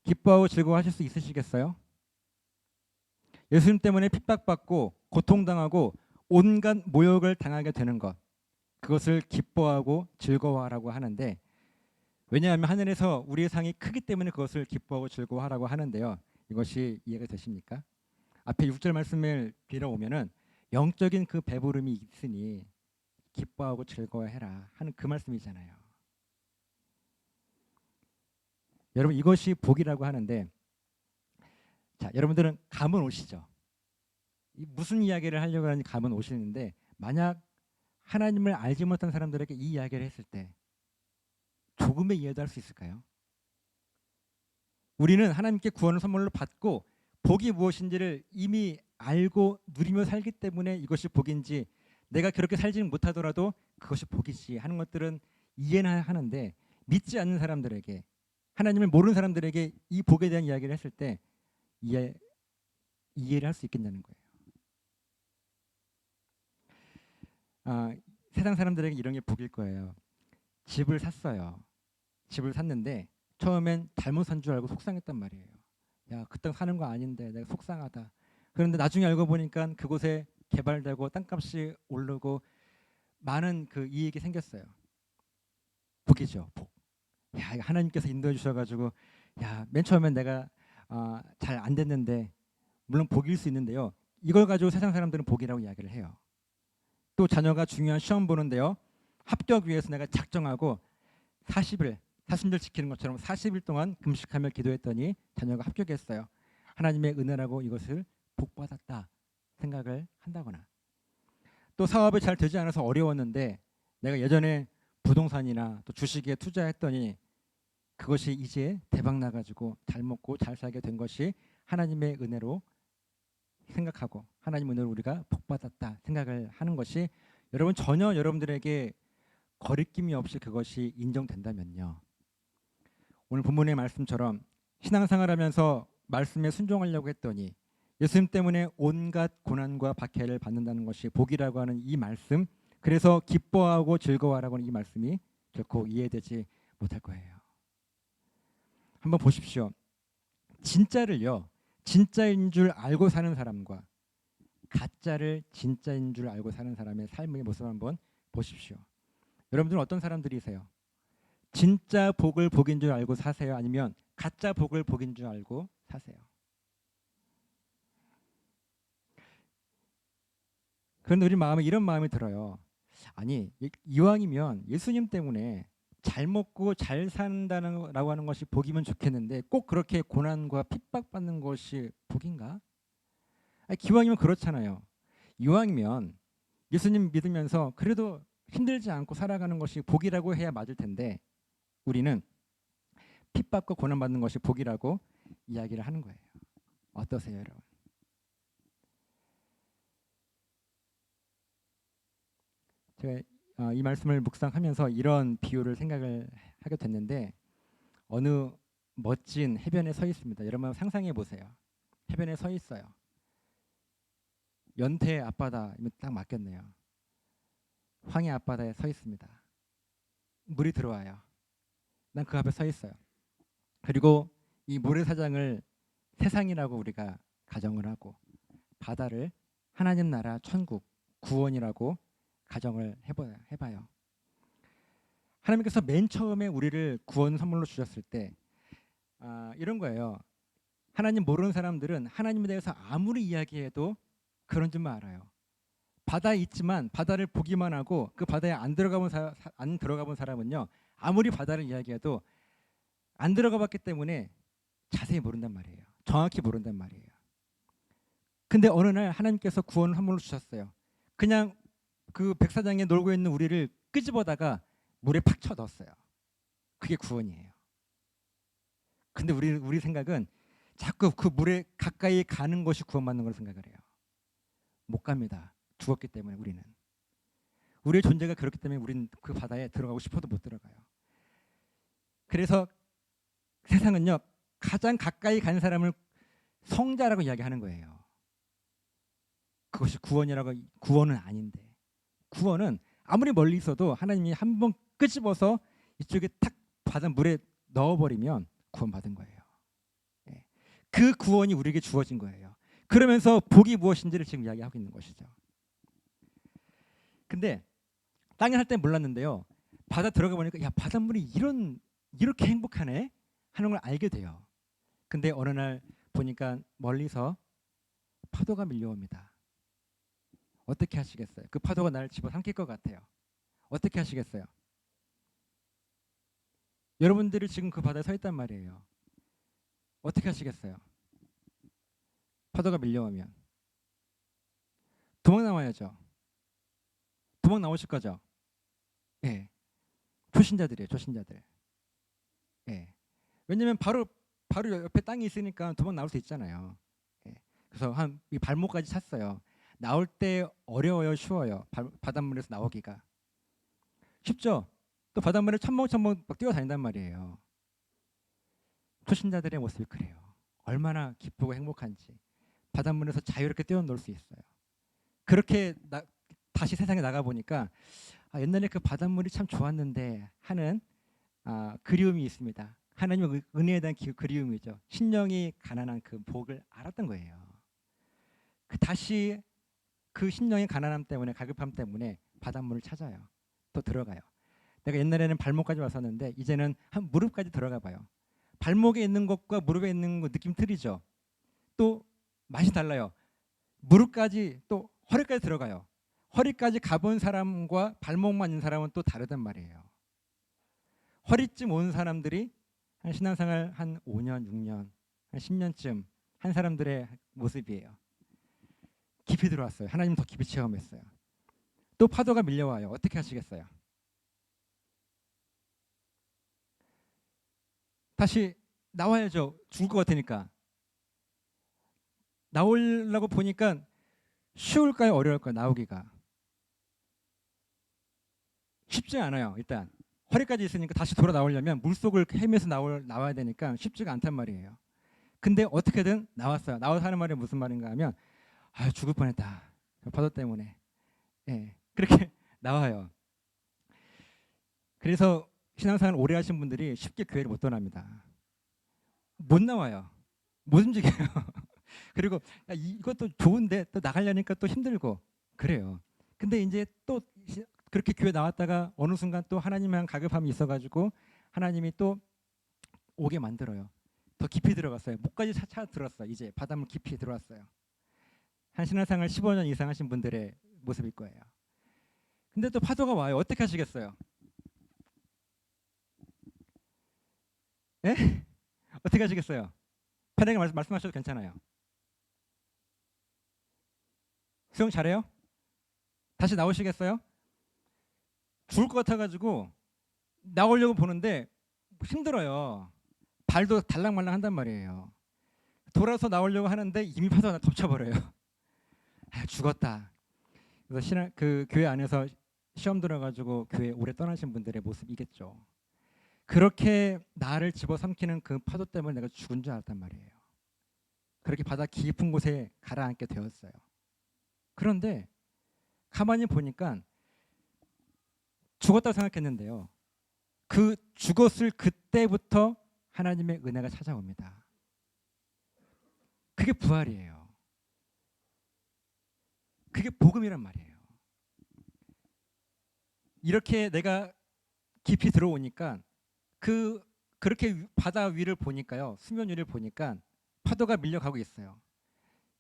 기뻐하고 즐거워하실 수 있으시겠어요? 예수님 때문에 핍박받고 고통당하고 온갖 모욕을 당하게 되는 것, 그것을 기뻐하고 즐거워하라고 하는데, 왜냐하면 하늘에서 우리의 상이 크기 때문에 그것을 기뻐하고 즐거워하라고 하는데요. 이것이 이해가 되십니까? 앞에 6절 말씀을 빌어오면은 영적인 그 배부름이 있으니 기뻐하고 즐거워해라 하는 그 말씀이잖아요. 여러분 이것이 복이라고 하는데, 자 여러분들은 감은 오시죠? 무슨 이야기를 하려고 하는지 감은 오시는데, 만약 하나님을 알지 못한 사람들에게 이 이야기를 했을 때 조금의 이해도 할 수 있을까요? 우리는 하나님께 구원을 선물로 받고 복이 무엇인지를 이미 알고 누리며 살기 때문에 이것이 복인지, 내가 그렇게 살지는 못하더라도 그것이 복이지 하는 것들은 이해는 하는데, 믿지 않는 사람들에게, 하나님을 모르는 사람들에게 이 복에 대한 이야기를 했을 때 이해를 할 수 있겠냐는 거예요. 세상 사람들에게 이런 게 복일 거예요. 집을 샀어요. 집을 샀는데 처음엔 잘못 산 줄 알고 속상했단 말이에요. 야, 그 땅 사는 거 아닌데 내가 속상하다. 그런데 나중에 알고 보니까 그곳에 개발되고 땅값이 오르고 많은 그 이익이 생겼어요. 복이죠, 복. 야, 하나님께서 인도해 주셔가지고, 야, 맨 처음엔 내가 잘 안 됐는데, 물론 복일 수 있는데요. 이걸 가지고 세상 사람들은 복이라고 이야기를 해요. 또 자녀가 중요한 시험 보는데요, 합격 위해서 내가 작정하고 40일 사순절 지키는 것처럼 40일 동안 금식하며 기도했더니 자녀가 합격했어요. 하나님의 은혜라고 이것을 복받았다 생각을 한다거나, 또 사업이 잘 되지 않아서 어려웠는데 내가 예전에 부동산이나 또 주식에 투자했더니 그것이 이제 대박 나가지고 잘 먹고 잘 살게 된 것이 하나님의 은혜로 생각하고, 하나님 은혜로 우리가 복받았다 생각을 하는 것이, 여러분 전혀 여러분들에게 거리낌이 없이 그것이 인정된다면요, 오늘 본문의 말씀처럼 신앙생활하면서 말씀에 순종하려고 했더니 예수님 때문에 온갖 고난과 박해를 받는다는 것이 복이라고 하는 이 말씀, 그래서 기뻐하고 즐거워하라고 하는 이 말씀이 결코 이해되지 못할 거예요. 한번 보십시오. 진짜를요, 진짜인 줄 알고 사는 사람과 가짜를 진짜인 줄 알고 사는 사람의 삶의 모습 한번 보십시오. 여러분들은 어떤 사람들이세요? 진짜 복을 복인 줄 알고 사세요? 아니면 가짜 복을 복인 줄 알고 사세요? 그런데 우리 마음에 이런 마음이 들어요. 아니 이왕이면 예수님 때문에 잘 먹고 잘 산다라고 하는 것이 복이면 좋겠는데 꼭 그렇게 고난과 핍박받는 것이 복인가? 아니, 기왕이면 그렇잖아요. 이왕이면 예수님 믿으면서 그래도 힘들지 않고 살아가는 것이 복이라고 해야 맞을 텐데 우리는 핍박과 고난받는 것이 복이라고 이야기를 하는 거예요. 어떠세요, 여러분? 제가 이 말씀을 묵상하면서 이런 비유를 생각을 하게 됐는데 어느 멋진 해변에 서 있습니다. 여러분 한번 상상해 보세요. 해변에 서 있어요. 연태 앞바다이면 딱 맞겠네요. 황해 앞바다에 서 있습니다. 물이 들어와요. 난 그 앞에 서 있어요. 그리고 이 모래사장을 세상이라고 우리가 가정을 하고 바다를 하나님 나라 천국 구원이라고 가정을 해봐요. 하나님께서 맨 처음에 우리를 구원 선물로 주셨을 때 이런 거예요. 하나님 모르는 사람들은 하나님에 대해서 아무리 이야기해도 그런 줄만 알아요. 바다에 있지만 바다를 보기만 하고 그 바다에 안 들어가 본 사람은요. 아무리 바다를 이야기해도 안 들어가 봤기 때문에 자세히 모른단 말이에요. 정확히 모른단 말이에요. 근데 어느 날 하나님께서 구원 선물로 주셨어요. 그냥 그 백사장에 놀고 있는 우리를 끄집어다가 물에 팍 쳐 넣었어요. 그게 구원이에요. 근데 우리 생각은 자꾸 그 물에 가까이 가는 것이 구원받는 걸 생각을 해요. 못 갑니다. 죽었기 때문에 우리는. 우리의 존재가 그렇기 때문에 우리는 그 바다에 들어가고 싶어도 못 들어가요. 그래서 세상은요. 가장 가까이 간 사람을 성자라고 이야기하는 거예요. 그것이 구원은 아닌데. 구원은 아무리 멀리 있어도 하나님이 한번 끄집어서 이쪽에 탁 바다 물에 넣어버리면 구원받은 거예요. 예. 그 구원이 우리에게 주어진 거예요. 그러면서 복이 무엇인지를 지금 이야기하고 있는 것이죠. 근데 땅에 살 때 몰랐는데요. 바다 들어가 보니까 야 바닷물이 이렇게 행복하네 하는 걸 알게 돼요. 근데 어느 날 보니까 멀리서 파도가 밀려옵니다. 어떻게 하시겠어요? 그 파도가 나를 집어삼킬 것 같아요. 어떻게 하시겠어요? 여러분들이 지금 그 바다에 서 있단 말이에요. 어떻게 하시겠어요? 파도가 밀려오면 도망 나와야죠. 도망 나오실 거죠? 예. 초신자들이에요. 초신자들. 예. 왜냐면 바로 옆에 땅이 있으니까 도망 나올 수 있잖아요. 예. 그래서 이 발목까지 찼어요. 나올 때 어려워요, 쉬워요? 바닷물에서 나오기가 쉽죠. 또 바닷물에 첨벙첨벙 막 뛰어다닌단 말이에요. 초신자들의 모습이 그래요. 얼마나 기쁘고 행복한지 바닷물에서 자유롭게 뛰어놀 수 있어요. 그렇게 다시 세상에 나가 보니까 옛날에 그 바닷물이 참 좋았는데 하는 그리움이 있습니다. 하나님의 은혜에 대한 그리움이죠. 심령이 가난한 그 복을 알았던 거예요. 다시 그 심령의 가난함 때문에 갈급함 때문에 바닷물을 찾아요. 또 들어가요. 내가 옛날에는 발목까지 왔었는데 이제는 한 무릎까지 들어가 봐요. 발목에 있는 것과 무릎에 있는 것 느낌 틀리죠. 또 맛이 달라요. 무릎까지 또 허리까지 들어가요. 허리까지 가본 사람과 발목만 있는 사람은 또 다르단 말이에요. 허리쯤 온 사람들이 한 신앙생활 한 5년, 6년, 한 10년쯤 한 사람들의 모습이에요. 깊이 들어왔어요. 하나님 더 깊이 체험했어요. 또 파도가 밀려와요. 어떻게 하시겠어요? 다시 나와야죠. 죽을 것 같으니까. 나오려고 보니까 쉬울까요? 어려울까요? 나오기가. 쉽지 않아요. 일단 허리까지 있으니까 다시 돌아 나오려면 물속을 헤매서 나와야 되니까 쉽지가 않단 말이에요. 근데 어떻게든 나왔어요. 나와서 하는 말이 무슨 말인가 하면 죽을 뻔했다. 파도 때문에. 예, 그렇게 나와요. 그래서 신앙생활 오래 하신 분들이 쉽게 교회를 못 떠납니다. 못 나와요. 못 움직여요. 그리고 이것도 좋은데 또 나가려니까 또 힘들고 그래요. 근데 이제 또 그렇게 교회 나왔다가 어느 순간 또 하나님의 가급함이 있어가지고 하나님이 또 오게 만들어요. 더 깊이 들어갔어요. 목까지 차 들었어요. 이제 바닷물 깊이 들어왔어요. 한 신앙생활 15년 이상 하신 분들의 모습일 거예요. 근데 또 파도가 와요. 어떻게 하시겠어요? 예? 어떻게 하시겠어요? 편하게 말씀하셔도 괜찮아요. 수영 잘해요? 다시 나오시겠어요? 죽을 것 같아가지고 나오려고 보는데 힘들어요. 발도 달랑말랑 한단 말이에요. 돌아서 나오려고 하는데 이미 파도가 덮쳐버려요. 아, 죽었다. 그래서 그 교회 안에서 시험 들어가지고 교회 오래 떠나신 분들의 모습이겠죠. 그렇게 나를 집어삼키는 그 파도 때문에 내가 죽은 줄 알았단 말이에요. 그렇게 바다 깊은 곳에 가라앉게 되었어요. 그런데 가만히 보니까 죽었다고 생각했는데요. 그 죽었을 그때부터 하나님의 은혜가 찾아옵니다. 그게 부활이에요. 그게 복음이란 말이에요. 이렇게 내가 깊이 들어오니까 그렇게 바다 위를 보니까요. 수면 위를 보니까 파도가 밀려가고 있어요.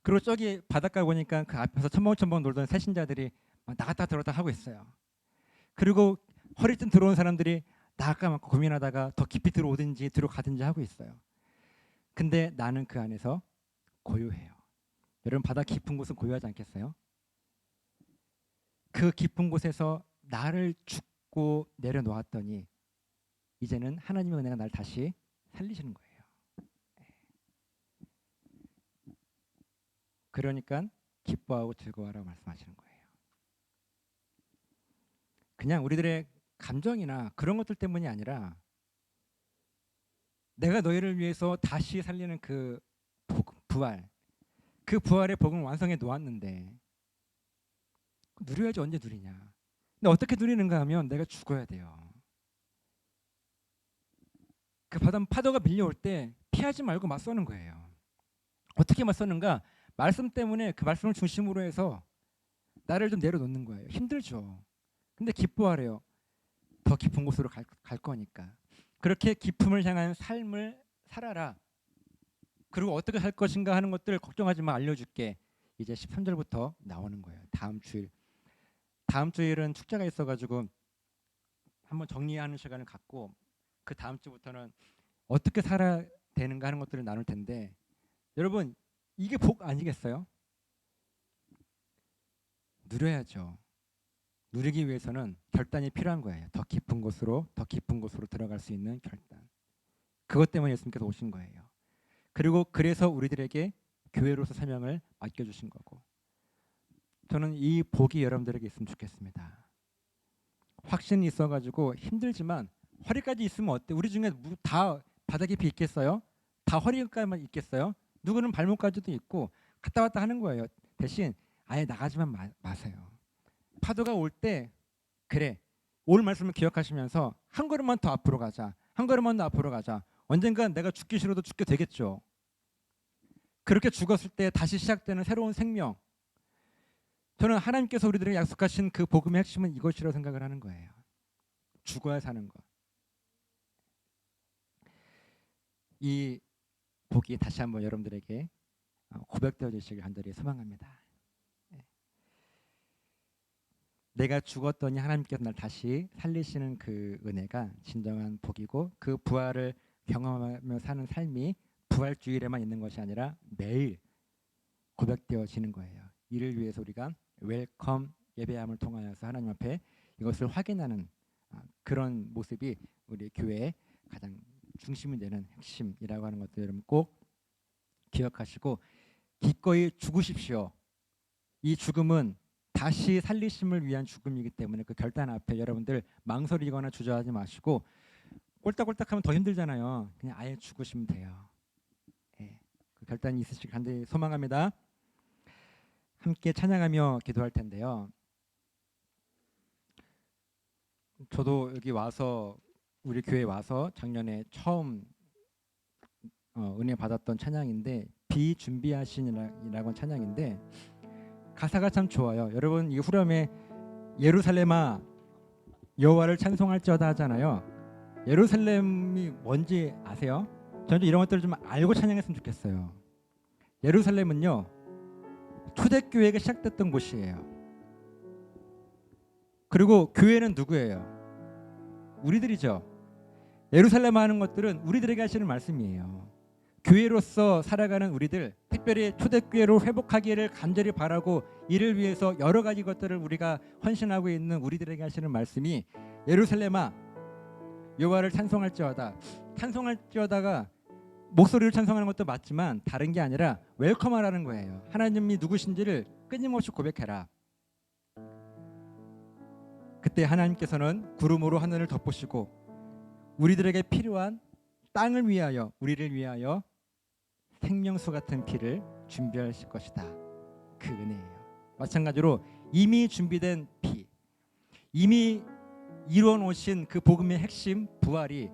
그리고 저기 바닷가 보니까 그 앞에서 첨벙첨벙 놀던 새신자들이 막 나갔다 들어왔다 하고 있어요. 그리고 허리쯤 들어온 사람들이 나갈까 말까 고민하다가 더 깊이 들어오든지 들어가든지 하고 있어요. 근데 나는 그 안에서 고요해요. 여러분 바다 깊은 곳은 고요하지 않겠어요? 그 깊은 곳에서 나를 죽고 내려놓았더니 이제는 하나님의 은혜가 날 다시 살리시는 거예요. 그러니까 기뻐하고 즐거워하라고 말씀하시는 거예요. 그냥 우리들의 감정이나 그런 것들 때문이 아니라 내가 너희를 위해서 다시 살리는 그 부활, 그 부활의 복음을 완성해 놓았는데 누려야지 언제 누리냐. 근데 어떻게 누리는가 하면 내가 죽어야 돼요. 그 파도가 밀려올 때 피하지 말고 맞서는 거예요. 어떻게 맞서는가? 말씀 때문에 그 말씀을 중심으로 해서 나를 좀 내려놓는 거예요. 힘들죠. 근데 기뻐하래요. 더 깊은 곳으로 갈 거니까. 그렇게 깊음을 향한 삶을 살아라. 그리고 어떻게 살 것인가 하는 것들 걱정하지 마, 알려줄게. 이제 13절부터 나오는 거예요. 다음 주일은 축제가 있어가지고 한번 정리하는 시간을 갖고 그 다음 주부터는 어떻게 살아야 되는가 하는 것들을 나눌 텐데 여러분 이게 복 아니겠어요? 누려야죠. 누리기 위해서는 결단이 필요한 거예요. 더 깊은 곳으로 들어갈 수 있는 결단. 그것 때문에 예수님께서 오신 거예요. 그리고 그래서 우리들에게 교회로서 사명을 맡겨주신 거고 저는 이 복이 여러분들에게 있으면 좋겠습니다. 확신이 있어가지고 힘들지만 허리까지 있으면 어때? 우리 중에 다 바다 깊이 있겠어요? 다 허리까지만 있겠어요? 누구는 발목까지도 있고 갔다 왔다 하는 거예요. 대신 아예 나가지만 마세요. 파도가 올 때 그래 올 말씀을 기억하시면서 한 걸음만 더 앞으로 가자. 한 걸음만 더 앞으로 가자. 언젠간 내가 죽기 싫어도 죽게 되겠죠. 그렇게 죽었을 때 다시 시작되는 새로운 생명. 저는 하나님께서 우리들에게 약속하신 그 복음의 핵심은 이것이라고 생각을 하는 거예요. 죽어야 사는 것. 이 복이 다시 한번 여러분들에게 고백되어지시길 간절히 소망합니다. 내가 죽었더니 하나님께서 날 다시 살리시는 그 은혜가 진정한 복이고 그 부활을 경험하며 사는 삶이 부활주일에만 있는 것이 아니라 매일 고백되어지는 거예요. 이를 위해서 우리가 웰컴 예배함을 통하여서 하나님 앞에 이것을 확인하는 그런 모습이 우리 교회의 가장 중심이 되는 핵심이라고 하는 것들 여러분 꼭 기억하시고 기꺼이 죽으십시오. 이 죽음은 다시 살리심을 위한 죽음이기 때문에 그 결단 앞에 여러분들 망설이거나 주저하지 마시고 꼴딱꼴딱하면 더 힘들잖아요. 그냥 아예 죽으시면 돼요. 그 결단이 있으시길 간절히 소망합니다. 함께 찬양하며 기도할 텐데요. 저도 여기 와서 우리 교회 와서 작년에 처음 은혜 받았던 찬양인데 비준비하신이라고 하는 찬양인데 가사가 참 좋아요. 여러분 이 후렴에 예루살렘아 여호와를 찬송할지어다 하잖아요. 예루살렘이 뭔지 아세요? 저는 이런 것들을 좀 알고 찬양했으면 좋겠어요. 예루살렘은요 초대교회가 시작됐던 곳이에요. 그리고 교회는 누구예요? 우리들이죠. 예루살렘 하는 것들은 우리들에게 하시는 말씀이에요. 교회로서 살아가는 우리들, 특별히 초대교회로 회복하기를 간절히 바라고 이를 위해서 여러 가지 것들을 우리가 헌신하고 있는 우리들에게 하시는 말씀이 예루살렘아 여호와를 찬송할지어다. 찬송할지어다가 목소리로 찬송하는 것도 맞지만 다른 게 아니라 웰컴하라는 거예요. 하나님이 누구신지를 끊임없이 고백해라. 그때 하나님께서는 구름으로 하늘을 덮으시고 우리들에게 필요한 땅을 위하여, 우리를 위하여 생명수 같은 피를 준비하실 것이다. 그 은혜예요. 마찬가지로 이미 준비된 피, 이미 이루어 놓으신 그 복음의 핵심 부활이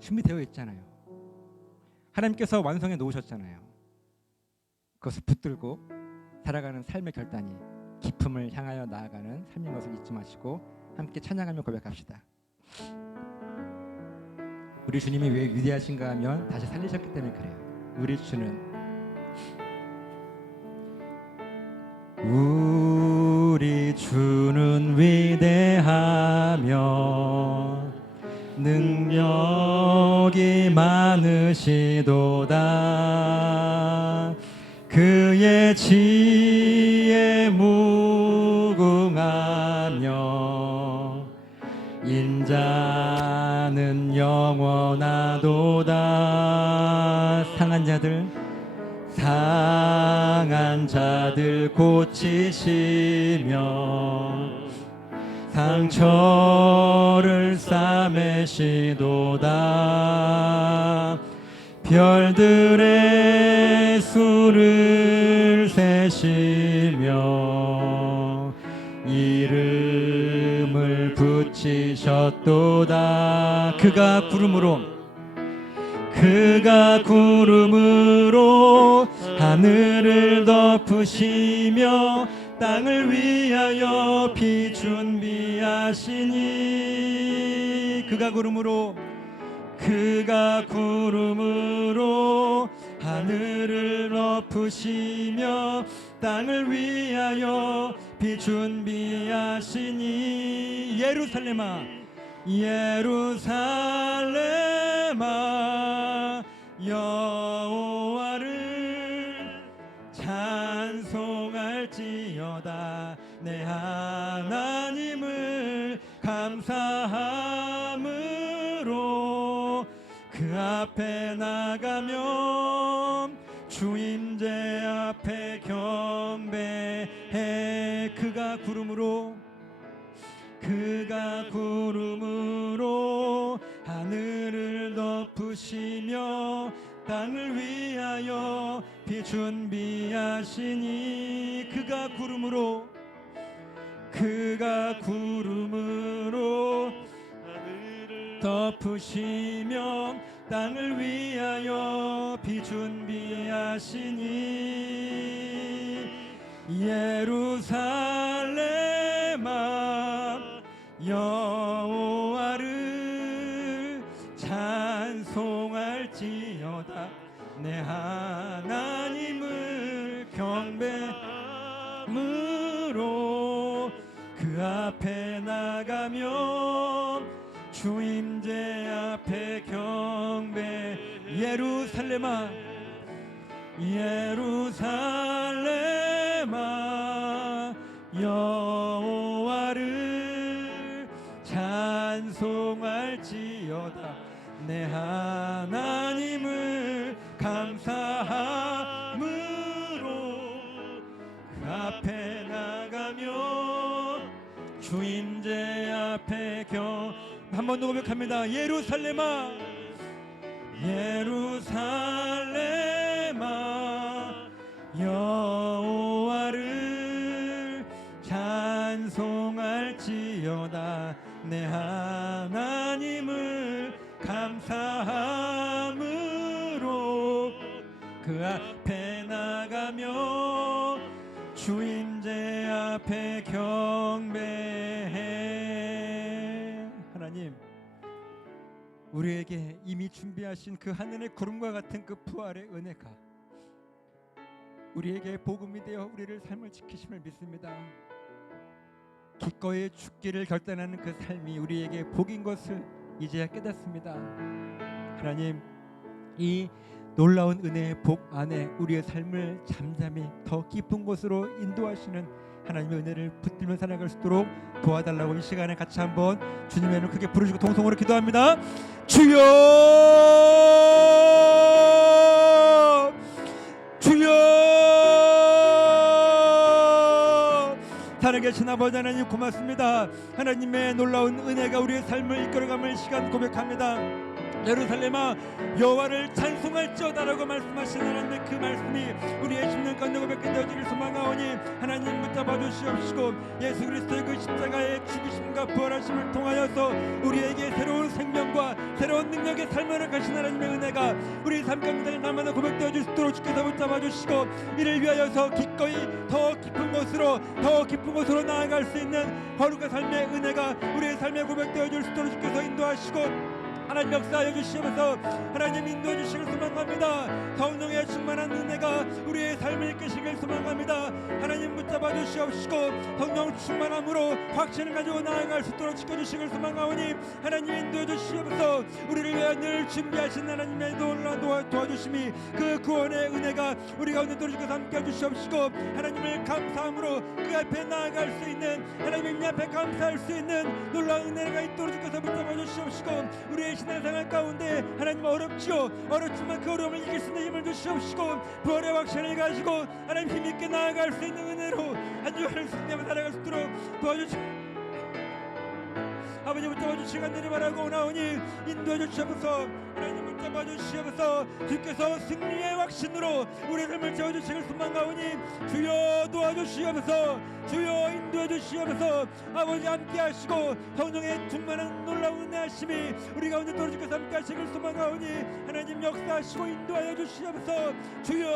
준비되어 있잖아요. 하나님께서 완성해 놓으셨잖아요. 그것을 붙들고 살아가는 삶의 결단이 기쁨을 향하여 나아가는 삶인 것을 잊지 마시고 함께 찬양하며 고백합시다. 우리 주님이 왜 위대하신가 하면 다시 살리셨기 때문에 그래요. 우리 주는 위대하며 능력이 많으시도다. 그의 지혜 무궁하며 인자는 영원하도다. 상한 자들 고치시며 상처를 싸매시도다. 별들의 수를 세시며 이름을 붙이셨도다. 그가 구름으로 하늘을 덮으시며 땅을 위하여 비 준비하시니. 그가 구름으로 하늘을 덮으시며 땅을 위하여 비 준비하시니. 예루살렘아 여호와를 찬송할지어다. 내 하나님을 감사함으로 그 앞에 나가며 주임제 앞에 경배해. 그가 구름으로 하늘을 덮으시며 땅을 위하여 비 준비하시니. 그가 구름으로 하늘을 덮으시며 땅을 위하여 비 준비하시니. 예루살렘아 여호와를 찬송할지어다. 내 하나님을 경배함으로 그 앞에 나가며 주임제 앞에 경배. 예루살렘아 여호와를 찬송할지어다. 내 하나님을 감사함으로 그 앞에 나가며 주임제 앞에 한 번 더 고백합니다. 예루살렘아 여호와를 찬송할지어다. 내 하나님을 감사함으로 그 앞에 나가며 주임제 앞에 경배해. 하나님, 우리에게 이미 준비하신 그 하늘의 구름과 같은 그 부활의 은혜가 우리에게 복음이 되어 우리를 삶을 지키심을 믿습니다. 기꺼이 죽기를 결단하는 그 삶이 우리에게 복인 것을 이제야 깨닫습니다. 하나님, 이 놀라운 은혜의 복 안에 우리의 삶을 잠잠히 더 깊은 곳으로 인도하시는 하나님의 은혜를 붙들며 살아갈 수 있도록 도와달라고 이 시간에 같이 한번 주님의 이름을 크게 부르시고 동성으로 기도합니다. 주여, 주여. 살아계신 아버지 하나님 고맙습니다. 하나님의 놀라운 은혜가 우리의 삶을 이끌어감을 시간 고백합니다. 예루살렘아, 여호와를 찬송할지어다라고 말씀하신 하나님의 그 말씀이 우리의 심령 가운데 고백해 되어지길 소망하오니 하나님 붙잡아 주시옵시고 예수 그리스도의 그 십자가의 죽으심과 부활하심을 통하여서 우리에게 새로운 생명과 새로운 능력의 삶을 허락하신 하나님의 은혜가 우리 삶 가운데 날마다 고백되어 줄 수 있도록 주께서 붙잡아 주시고 이를 위하여서 기꺼이 더 깊은 곳으로 나아갈 수 있는 거룩한 삶의 은혜가 우리의 삶에 고백되어 줄 수 있도록 주께서 인도하시고 하나님 역사하여 주시면서 하나님 인도해 주시길 소망합니다. 성령의 충만한 은혜가 우리의 삶을 이끄시길 소망합니다. 하나님 붙잡아 주시옵시고 성령 충만함으로 확신을 가지고 나아갈 수 있도록 지켜주시길 소망하오니 하나님 인도해 주시면서 우리를 위해 늘 준비하신 하나님의 놀라운 도와주심이 그 구원의 은혜가 우리 가운데 떨어지고 함께 해주시옵시고 하나님을 감사함으로 그 앞에 나아갈 수 있는 하나님 앞에 감사할 수 있는 놀라운 은혜가 있도록 주께서 붙잡아 주시옵시고 우리의 신앙생활 가운데 하나님 어렵지만 그 어려움을 이길 수 있는 힘을 주시옵시고 부활의 확신을 가지고 하나님 힘있게 나아갈 수 있는 은혜로 한 주간을 승리하며 살아갈 수 있도록 도와주시옵소서. 아버지 붙잡아 주시기 간절히 바라고 오나오니 인도해 주시옵소서. 하나님 붙잡아 주시옵소서. 주께서 승리의 확신으로 우리 삶을 채워주시길 소망하오니 주여 도와주시옵소서. 주여 인도해 주시옵소서. 아버지 함께 하시고 성령의 충만한 놀라운 은혜 하심이 우리 가운데 떨어지께서 함께 하시길 소망하오니 하나님 역사하시고 인도하여 주시옵소서. 주여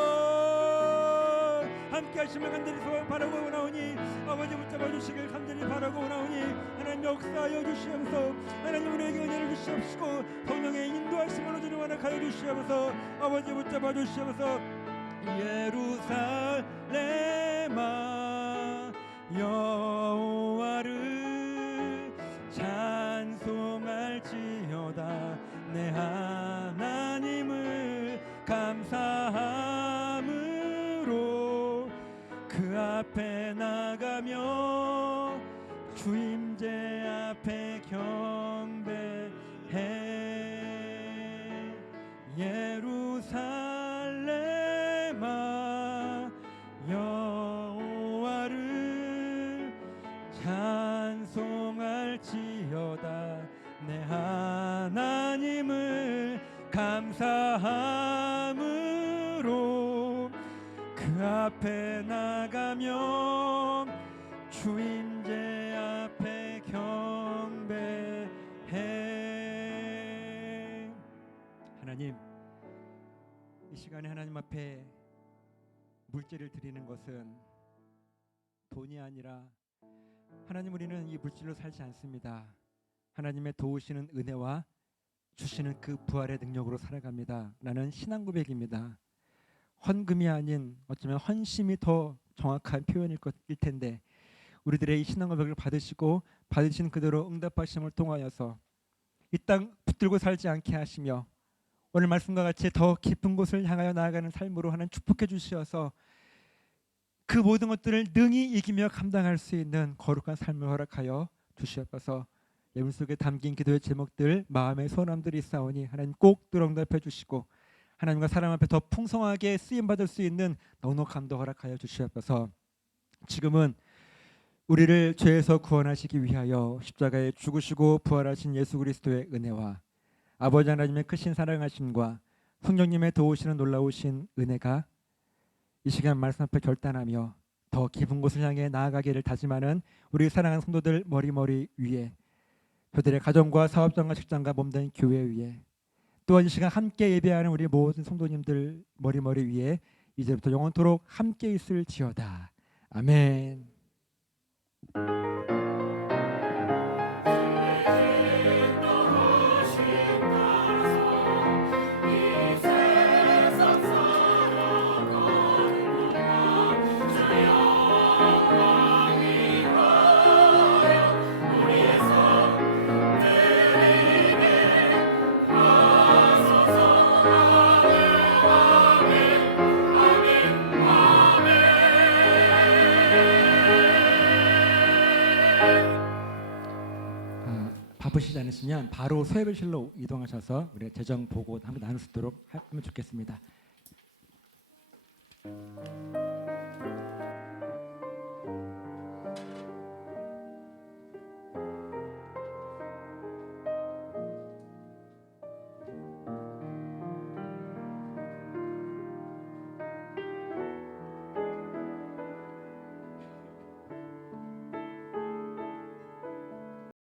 함께 하심을 간절히 바라고 오나오니 아버지 붙잡아 주시길 간절히 바라고 오나오니 하나님 역사하여 주시옵소서. 하나님 우리에게 은혜를 주시옵시고 성령의 인도하심으로 주님 완악하여 주시옵소서. 아버지 붙잡아 주시옵소서. 예루살렘아 여호와를 찬송할지어다. 내 하나님을 감사함으로 그 앞에 나가며 주 임재 앞에 경배해. 예루살렘아 여호와를 찬송할지어다. 내 하나님을 감사함으로 그 앞에 나가며 주 임재 앞에 경배해. 하나님, 이 시간에 하나님 앞에 물질을 드리는 것은 돈이 아니라 하나님, 우리는 이 물질로 살지 않습니다. 하나님의 도우시는 은혜와 주시는 그 부활의 능력으로 살아갑니다. 라는 신앙 고백입니다. 헌금이 아닌 어쩌면 헌심이 더 정확한 표현일 텐데 우리들의 이 신앙 고백을 받으시고 받으신 그대로 응답하심을 통하여서 이 땅 붙들고 살지 않게 하시며 오늘 말씀과 같이 더 깊은 곳을 향하여 나아가는 삶으로 하나님 축복해 주시어서 그 모든 것들을 능히 이기며 감당할 수 있는 거룩한 삶을 허락하여 주시옵소서. 예물 속에 담긴 기도의 제목들, 마음의 소원함들이 있사오니 하나님 꼭 들어응답해 주시고 하나님과 사람 앞에 더 풍성하게 쓰임받을 수 있는 넉넉함도 허락하여 주시옵소서. 지금은 우리를 죄에서 구원하시기 위하여 십자가에 죽으시고 부활하신 예수 그리스도의 은혜와 아버지 하나님의 크신 사랑하심과 성령님의 도우시는 놀라우신 은혜가 이 시간 말씀 앞에 결단하며 더 깊은 곳을 향해 나아가기를 다짐하는 우리 사랑하는 성도들 머리머리 위에, 그들의 가정과 사업장과 직장과 몸된 교회 위에, 또한 이 시간 함께 예배하는 우리 모든 성도님들 머리머리 위에 이제부터 영원토록 함께 있을지어다. 아멘. 바쁘시지 않으시면 바로 소회실로 이동하셔서 우리 재정 보고 한번 나눌 수 있도록 하면 좋겠습니다.